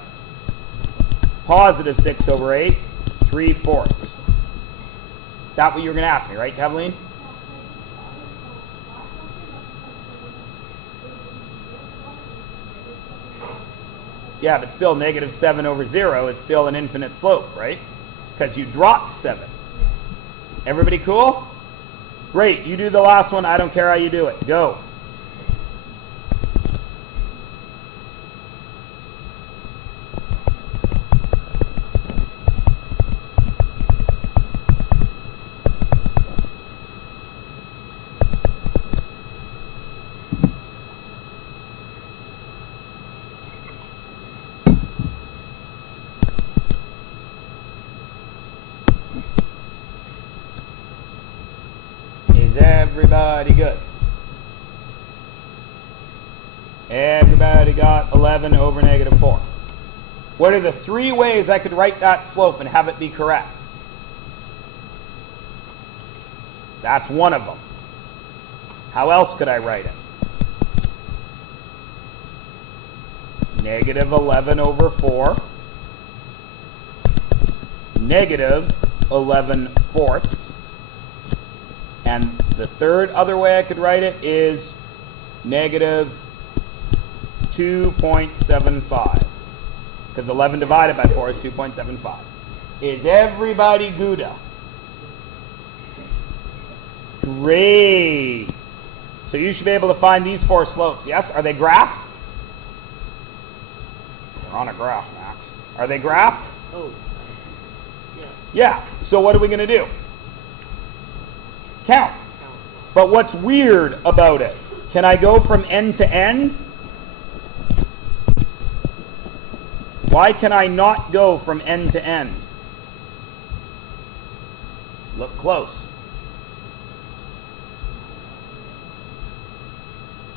+6 over 8, 3/4. That what you were going to ask me, right, Kathleen? Yeah, but still -7 over 0 is still an infinite slope, right? Because you dropped 7. Everybody cool? Great, you do the last one. I don't care how you do it. Go. Everybody good? Everybody got 11 over -4. What are the 3 ways I could write that slope and have it be correct? That's one of them. How else could I write it? negative 11 over 4, negative 11 fourths. And the third other way I could write it is negative 2.75. Because 11 divided by 4 is 2.75. Is everybody Gouda? Great. So you should be able to find these 4 slopes. Yes? Are they graphed? They're on a graph, Max. Are they graphed? Oh. Yeah. Yeah. So what are we going to do? Count. Count. But what's weird about it? Can I go from end to end? Why can I not go from end to end? Look close.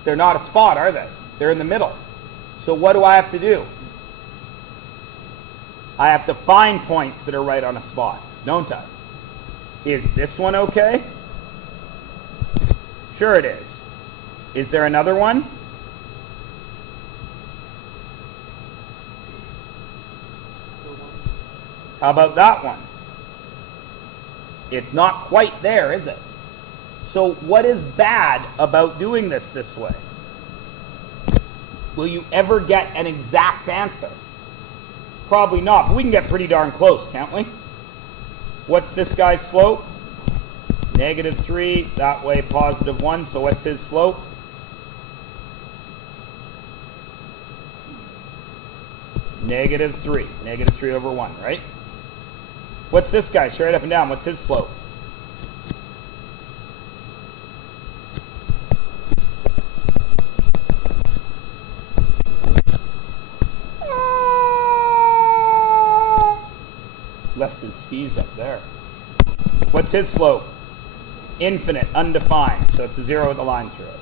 They're not a spot, are they? They're in the middle. So what do I have to do? I have to find points that are right on a spot, don't I? Is this one okay? Sure it is. Is there another one? How about that one? It's not quite there, is it? So what is bad about doing this way? Will you ever get an exact answer? Probably not, but we can get pretty darn close, can't we? What's this guy's slope? Negative 3, that way positive 1, so what's his slope? Negative 3. Negative 3 over 1, right? What's this guy, straight up and down? What's his slope? Left his skis up there. What's his slope? Infinite, undefined, so it's a 0 with a line through it.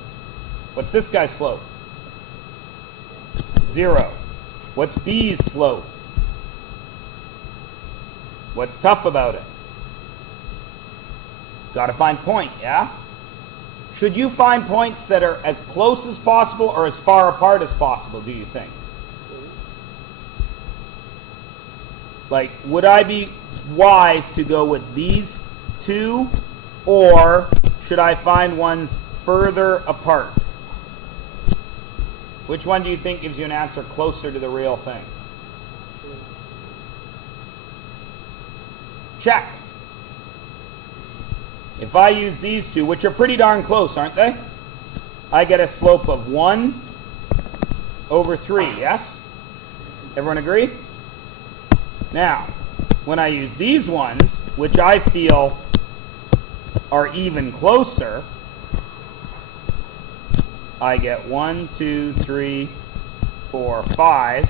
What's this guy's slope? 0. What's B's slope? What's tough about it? Got to find point, yeah? Should you find points that are as close as possible or as far apart as possible, do you think? Like, would I be wise to go with these two, or should I find ones further apart? Which one do you think gives you an answer closer to the real thing? Check. If I use these two, which are pretty darn close, aren't they? I get a slope of 1 over 3, yes? Everyone agree? Now, when I use these ones, which I feel are even closer, I get 1, 2, 3, 4, 5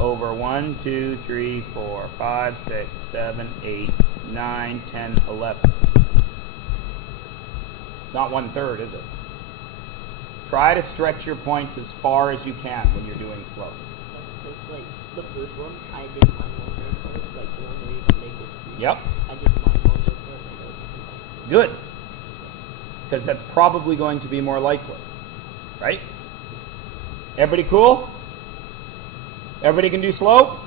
over 1, 2, 3, 4, 5, 6, 7, 8, 9, 10, 11. It's not 1/3, is it? Try to stretch your points as far as you can when you're doing slope. Because, like, the first one, I did mine 1/3, like the one where you can negative 3. Yep. I did mine 1/3. Good. Because that's probably going to be more likely. Right? Everybody cool? Everybody can do slope?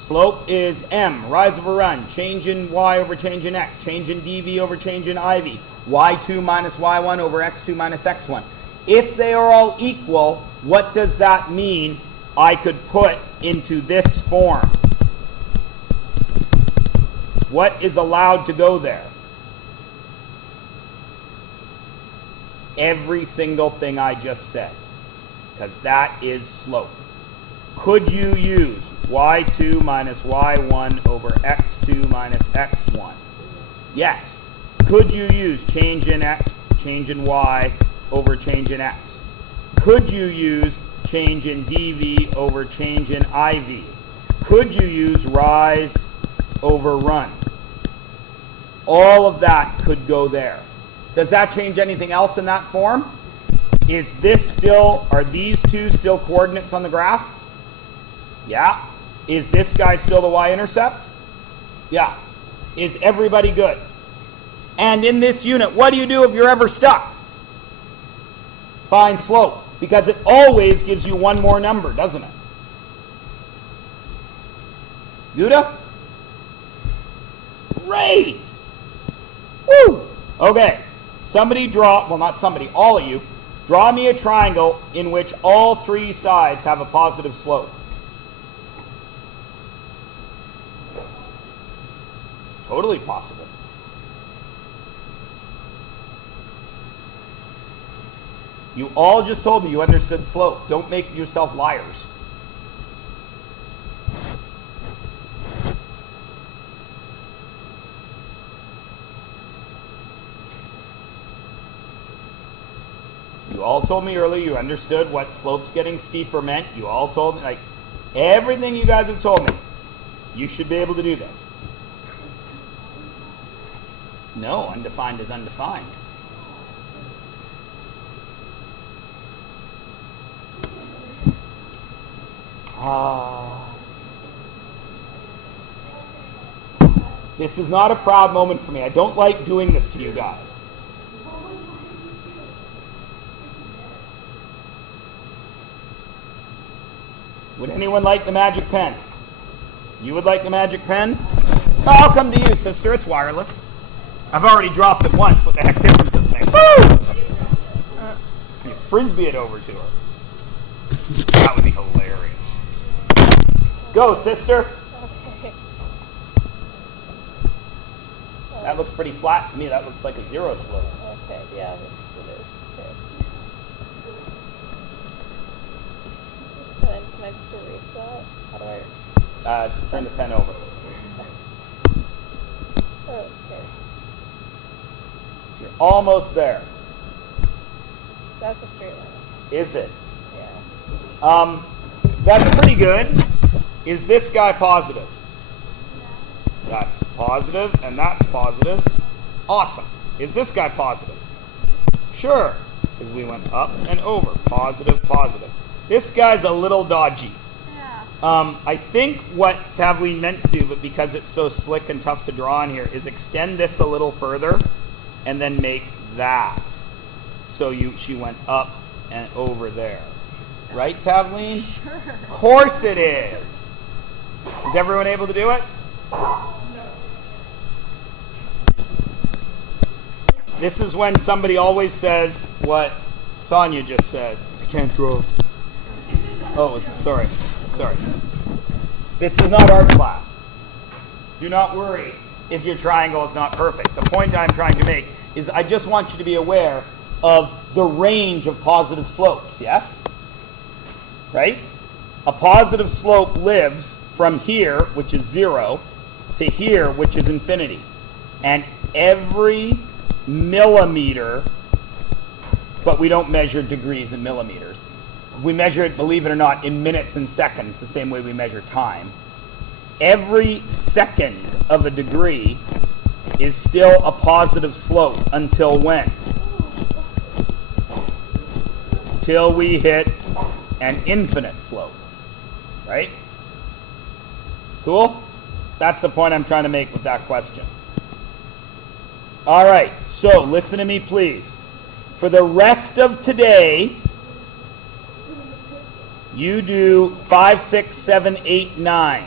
Slope is M, rise over run, change in y over change in x, change in dv over change in iv, y2 minus y1 over x2 minus x1. If they are all equal, what does that mean I could put into this form? What is allowed to go there? Every single thing I just said, because that is slope. Could you use y2 minus y1 over x2 minus x1? Yes. Could you use change in x, change in y over change in x? Could you use change in dv over change in iv? Could you use rise over run? All of that could go there. Does that change anything else in that form? Is this still, are these two still coordinates on the graph? Yeah. Is this guy still the y-intercept? Yeah. Is everybody good? And in this unit, what do you do if you're ever stuck? Find slope. Because it always gives you one more number, doesn't it? Yuda? Great! Woo! Okay. Somebody draw, well, not somebody, all of you, draw me a triangle in which all three sides have a positive slope. It's totally possible. You all just told me you understood slope. Don't make yourself liars. You all told me earlier you understood what slopes getting steeper meant. You all told me, like, everything you guys have told me. You should be able to do this. No, undefined is undefined. This is not a proud moment for me. I don't like doing this to you guys. Would anyone like the magic pen? You would like the magic pen? I'll come to you, sister. It's wireless. I've already dropped it once. What the heck difference does it make? Woo! You frisbee it over to her. That would be hilarious. Go, sister. Okay. That looks pretty flat to me. That looks like a zero slope. Okay, yeah, it is. Okay. Can I just erase that? How do I? Just turn the pen over. Okay. You're almost there. That's a straight line. Is it? Yeah. That's pretty good. Is this guy positive? That's positive, and that's positive. Awesome. Is this guy positive? Sure, because we went up and over. Positive, positive. This guy's a little dodgy. Yeah. I think what Tavleen meant to do, but because it's so slick and tough to draw on here, is extend this a little further and then make that. So she went up and over there. Right, Tavleen? Sure. Of course it is. Is everyone able to do it? This is when somebody always says what Sonia just said. I can't draw. Oh, sorry. This is not art class. Do not worry if your triangle is not perfect. The point I'm trying to make is I just want you to be aware of the range of positive slopes, yes? Right? A positive slope lives from here, which is 0, to here, which is infinity. And every millimeter, but we don't measure degrees in millimeters. We measure it, believe it or not, in minutes and seconds, the same way we measure time. Every second of a degree is still a positive slope until when? Till we hit an infinite slope, right? Cool? That's the point I'm trying to make with that question. All right, so listen to me, please. For the rest of today, you do 5, 6, 7, 8, 9,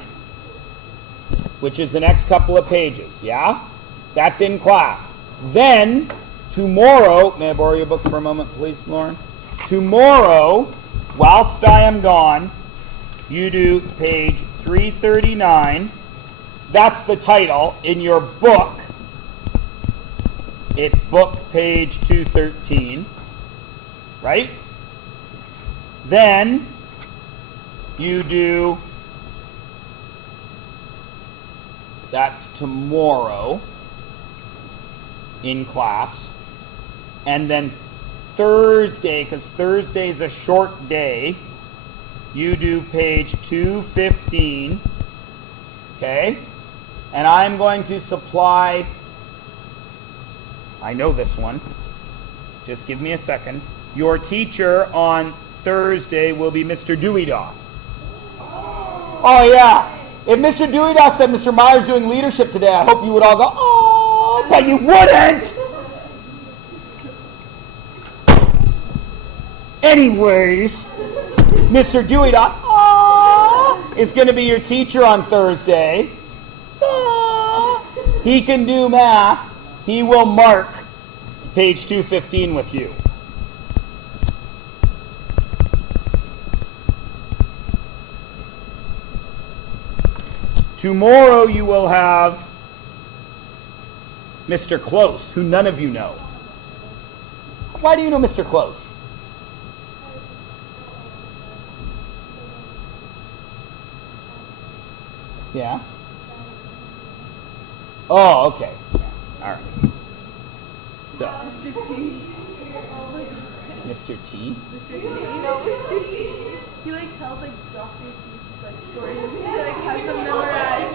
which is the next couple of pages, yeah? That's in class. Then, tomorrow, may I borrow your book for a moment, please, Lauren? Tomorrow, whilst I am gone, you do page 339. That's the title. In your book, it's book page 213, right? Then you do, that's tomorrow in class. And then Thursday, because Thursday's a short day, you do page 215, okay? And I'm going to supply, I know this one, just give me a second. Your teacher on Thursday will be Mr. Deweydoff. Oh yeah, if Mr. Deweydoff said Mr. Myers doing leadership today, I hope you would all go, oh, but you wouldn't! Anyways, Mr. Dewey is going to be your teacher on Thursday. He can do math. He will mark page 215 with you. Tomorrow you will have Mr. Close, who none of you know. Why do you know Mr. Close? Yeah? Oh, okay. All right. So, Mr. T? Mr. T. No, Mr. T. He like tells like Dr. Seuss like stories. He like has them memorized.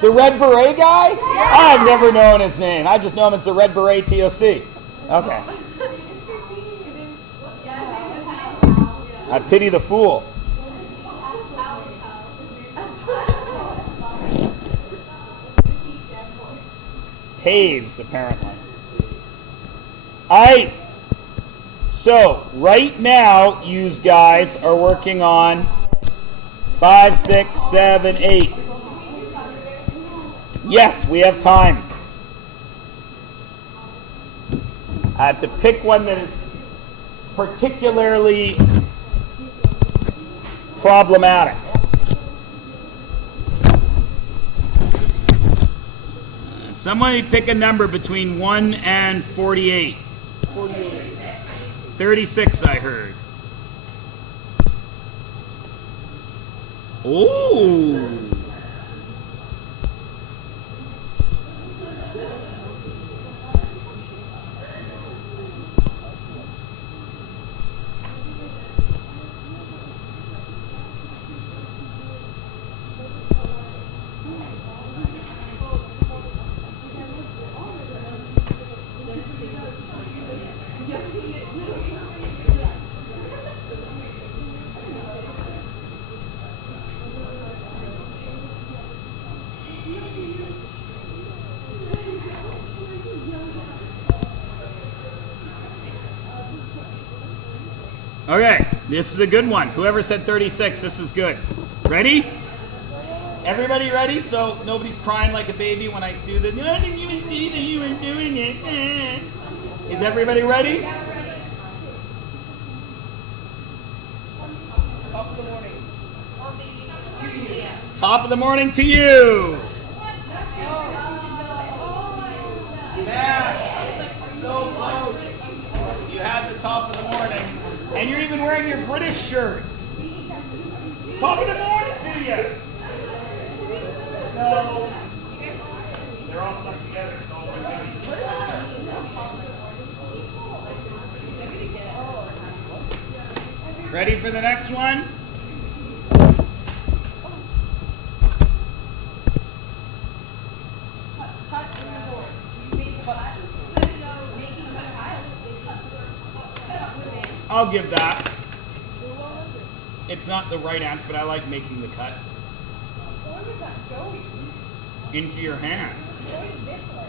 The Red Beret guy? I've never known his name. I just know him as the Red Beret TOC. Okay. I pity the fool. Taves, apparently. So, right now, you guys are working on 5, 6, 7, 8. Yes, we have time. I have to pick one that is particularly problematic. Somebody pick a number between 1 and 48. 48. 36, I heard. Ooh. Okay, this is a good one. Whoever said 36, this is good. Ready? Everybody ready? So nobody's crying like a baby when I do the, no, I didn't even see that you were doing it. Is everybody ready? Top of the morning. Top of the morning to you. Matt, so close. You had the top of the morning. And you're even wearing your British shirt. Top of the morning to you. No. They're all stuck together. It's all one thing. Ready for the next one? I'll give that. It's not the right answer, but I like making the cut. Where was that going? Into your hand. Going this way.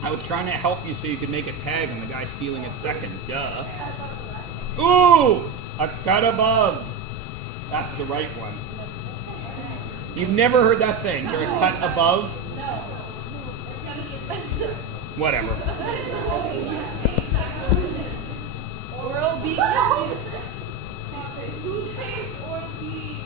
I was trying to help you so you could make a tag on the guy stealing it second. Duh. Ooh! A cut above. That's the right one. You've never heard that saying. You're a cut above? No. Whatever. Oral B. Toothpaste, oral B.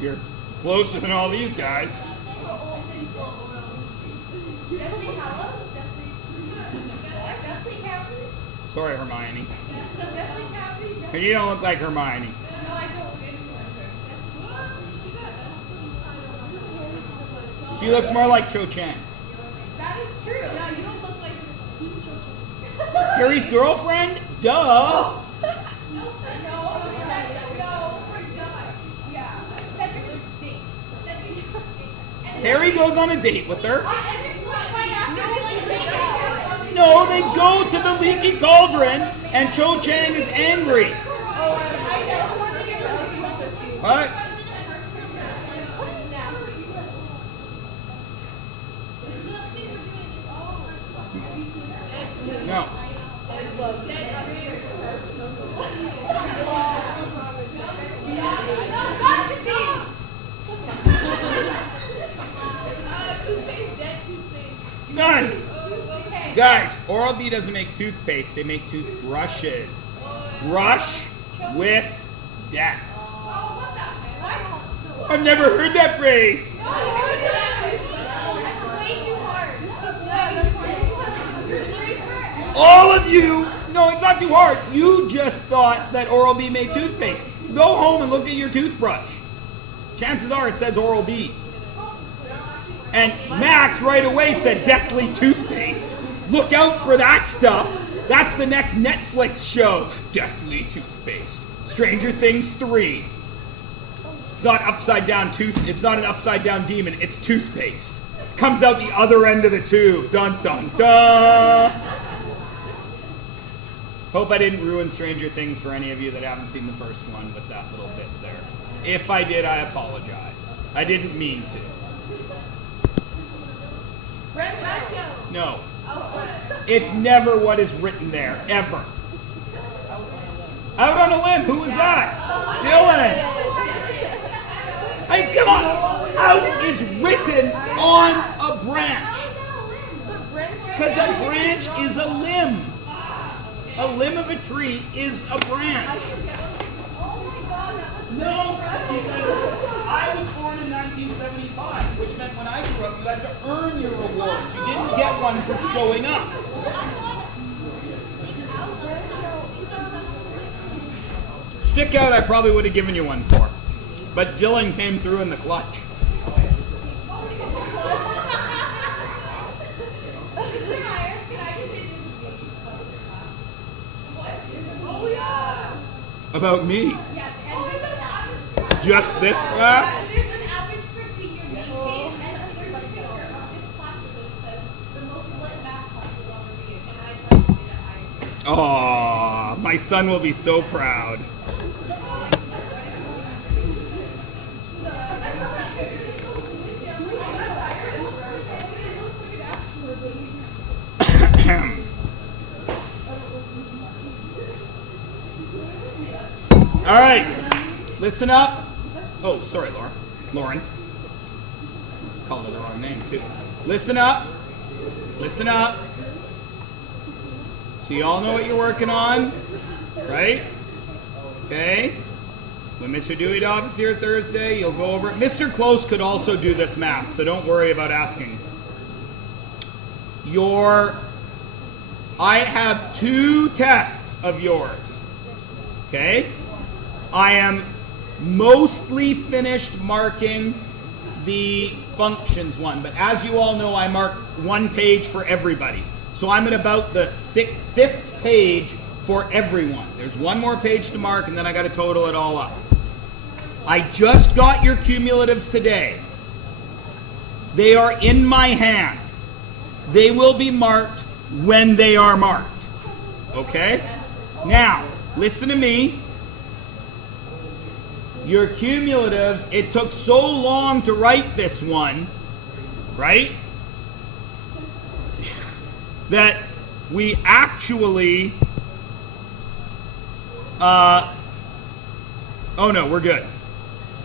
You're closer than all these guys. Definitely Hallow? Definitely Capri? Sorry, Hermione. Definitely Capri? You don't look like Hermione. No, I don't look anything like her. She looks more like Cho Chang. That is true. No, you don't look like her. Who's Cho? Harry's girlfriend? Duh. No, we're done. Yeah. Cedric's date. Harry goes on a date with her. And it's like right after this. No, they go to the leaky cauldron, and Cho Chang is angry. Oh, I know. What? No. Done. Guys, Oral-B doesn't make toothpaste, they make toothbrushes. Brush with death. I've never heard that phrase. All of you, no, it's not too hard. You just thought that Oral-B made toothpaste. Go home and look at your toothbrush. Chances are it says Oral-B. And Max right away said deathly toothpaste. Look out for that stuff. That's the next Netflix show. Deathly toothpaste. Stranger Things 3. It's not upside down it's not an upside down demon, it's toothpaste. Comes out the other end of the tube. Dun dun dun. Hope I didn't ruin Stranger Things for any of you that haven't seen the first one with that little bit there. If I did, I apologize. I didn't mean to. No. It's never what is written there, ever. Out on a limb, who was that? Dylan! Hey, come on! Out is written on a branch. Because a branch is a limb. A limb of a tree is a branch. No, because I was born in 1975, which meant when I grew up, you had to earn your rewards. You didn't get one for showing up. Stick out, I probably would have given you one for. But Dylan came through in the clutch. About me? Just this class? There's an average for senior meet page, and there's a picture of this class that says the most lit math class you'll ever be in, and I'd like to say that I Aww, my son will be so proud. All right, listen up. Oh, sorry, Lauren. Called her the wrong name, too. Listen up. Listen up. So you all know what you're working on, right? Okay. When Mr. Dewey-Doff is here Thursday, you'll go over it. Mr. Close could also do this math, so don't worry about asking. I have 2 tests of yours, okay? I am mostly finished marking the functions one, but as you all know, I mark 1 page for everybody. So I'm at about the 5th page for everyone. There's 1 more page to mark, and then I got to total it all up. I just got your cumulatives today. They are in my hand. They will be marked when they are marked. Okay? Now, listen to me. Your cumulatives, it took so long to write this one, right? That we actually, oh no, we're good.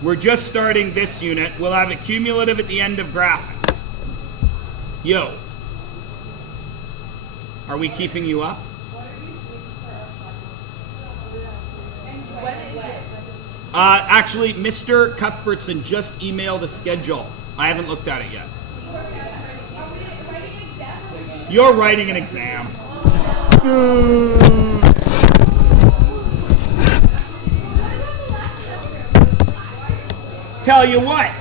We're just starting this unit. We'll have a cumulative at the end of graphing. Yo. Are we keeping you up? When is it? Actually, Mr. Cuthbertson just emailed a schedule. I haven't looked at it yet. You're writing an exam. Tell you what.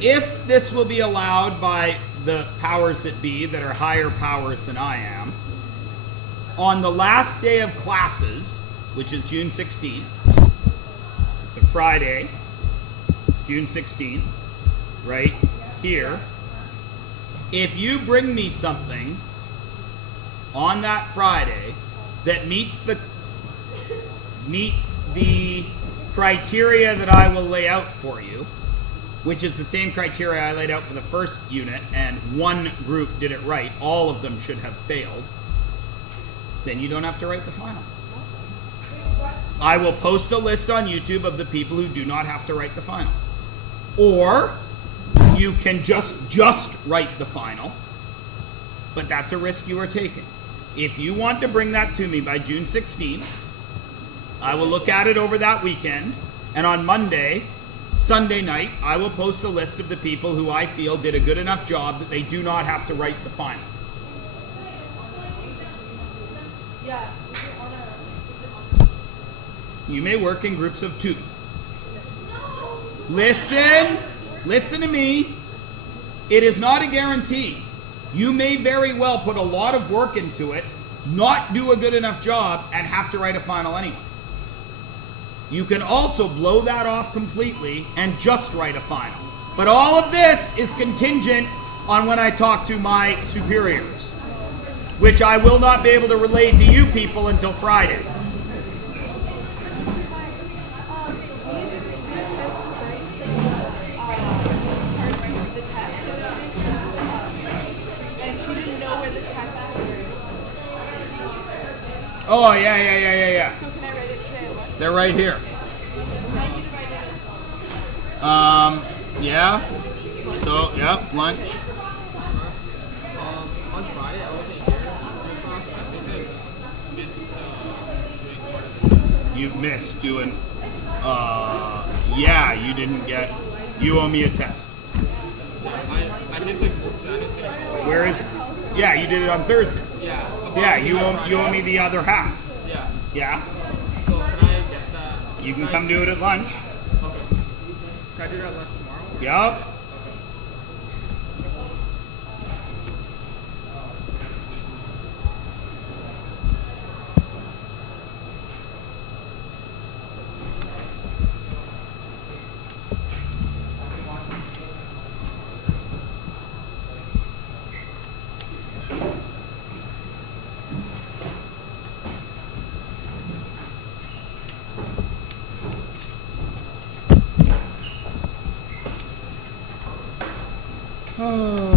If this will be allowed by the powers that be that are higher powers than I am, on the last day of classes, which is June 16th, it's a Friday, June 16th, right here, if you bring me something on that Friday that meets the criteria that I will lay out for you, which is the same criteria I laid out for the first unit, and one group did it right, all of them should have failed, then you don't have to write the final. I will post a list on YouTube of the people who do not have to write the final. Or you can just write the final, but that's a risk you are taking. If you want to bring that to me by June 16th, I will look at it over that weekend, and on Sunday night, I will post a list of the people who I feel did a good enough job that they do not have to write the final. Yeah. You may work in groups of 2. Listen to me. It is not a guarantee. You may very well put a lot of work into it, not do a good enough job, and have to write a final anyway. You can also blow that off completely and just write a final. But all of this is contingent on when I talk to my superiors, which I will not be able to relay to you people until Friday. Oh, yeah. So can I write it today? What? They're right here. I need to write it Yeah. So, yeah, lunch. On Friday, I wasn't here for class. I think I missed doing part of it. You missed doing, yeah, you didn't get, you owe me a test. I did like most of it. I didn't finish all of it. Where is it? Yeah, you did it on Thursday. Yeah. Yeah, you owe me the other half. Yeah. Yeah. So can I get that? You can come do it at lunch. Okay. Can I do that at lunch tomorrow? Yup. Oh.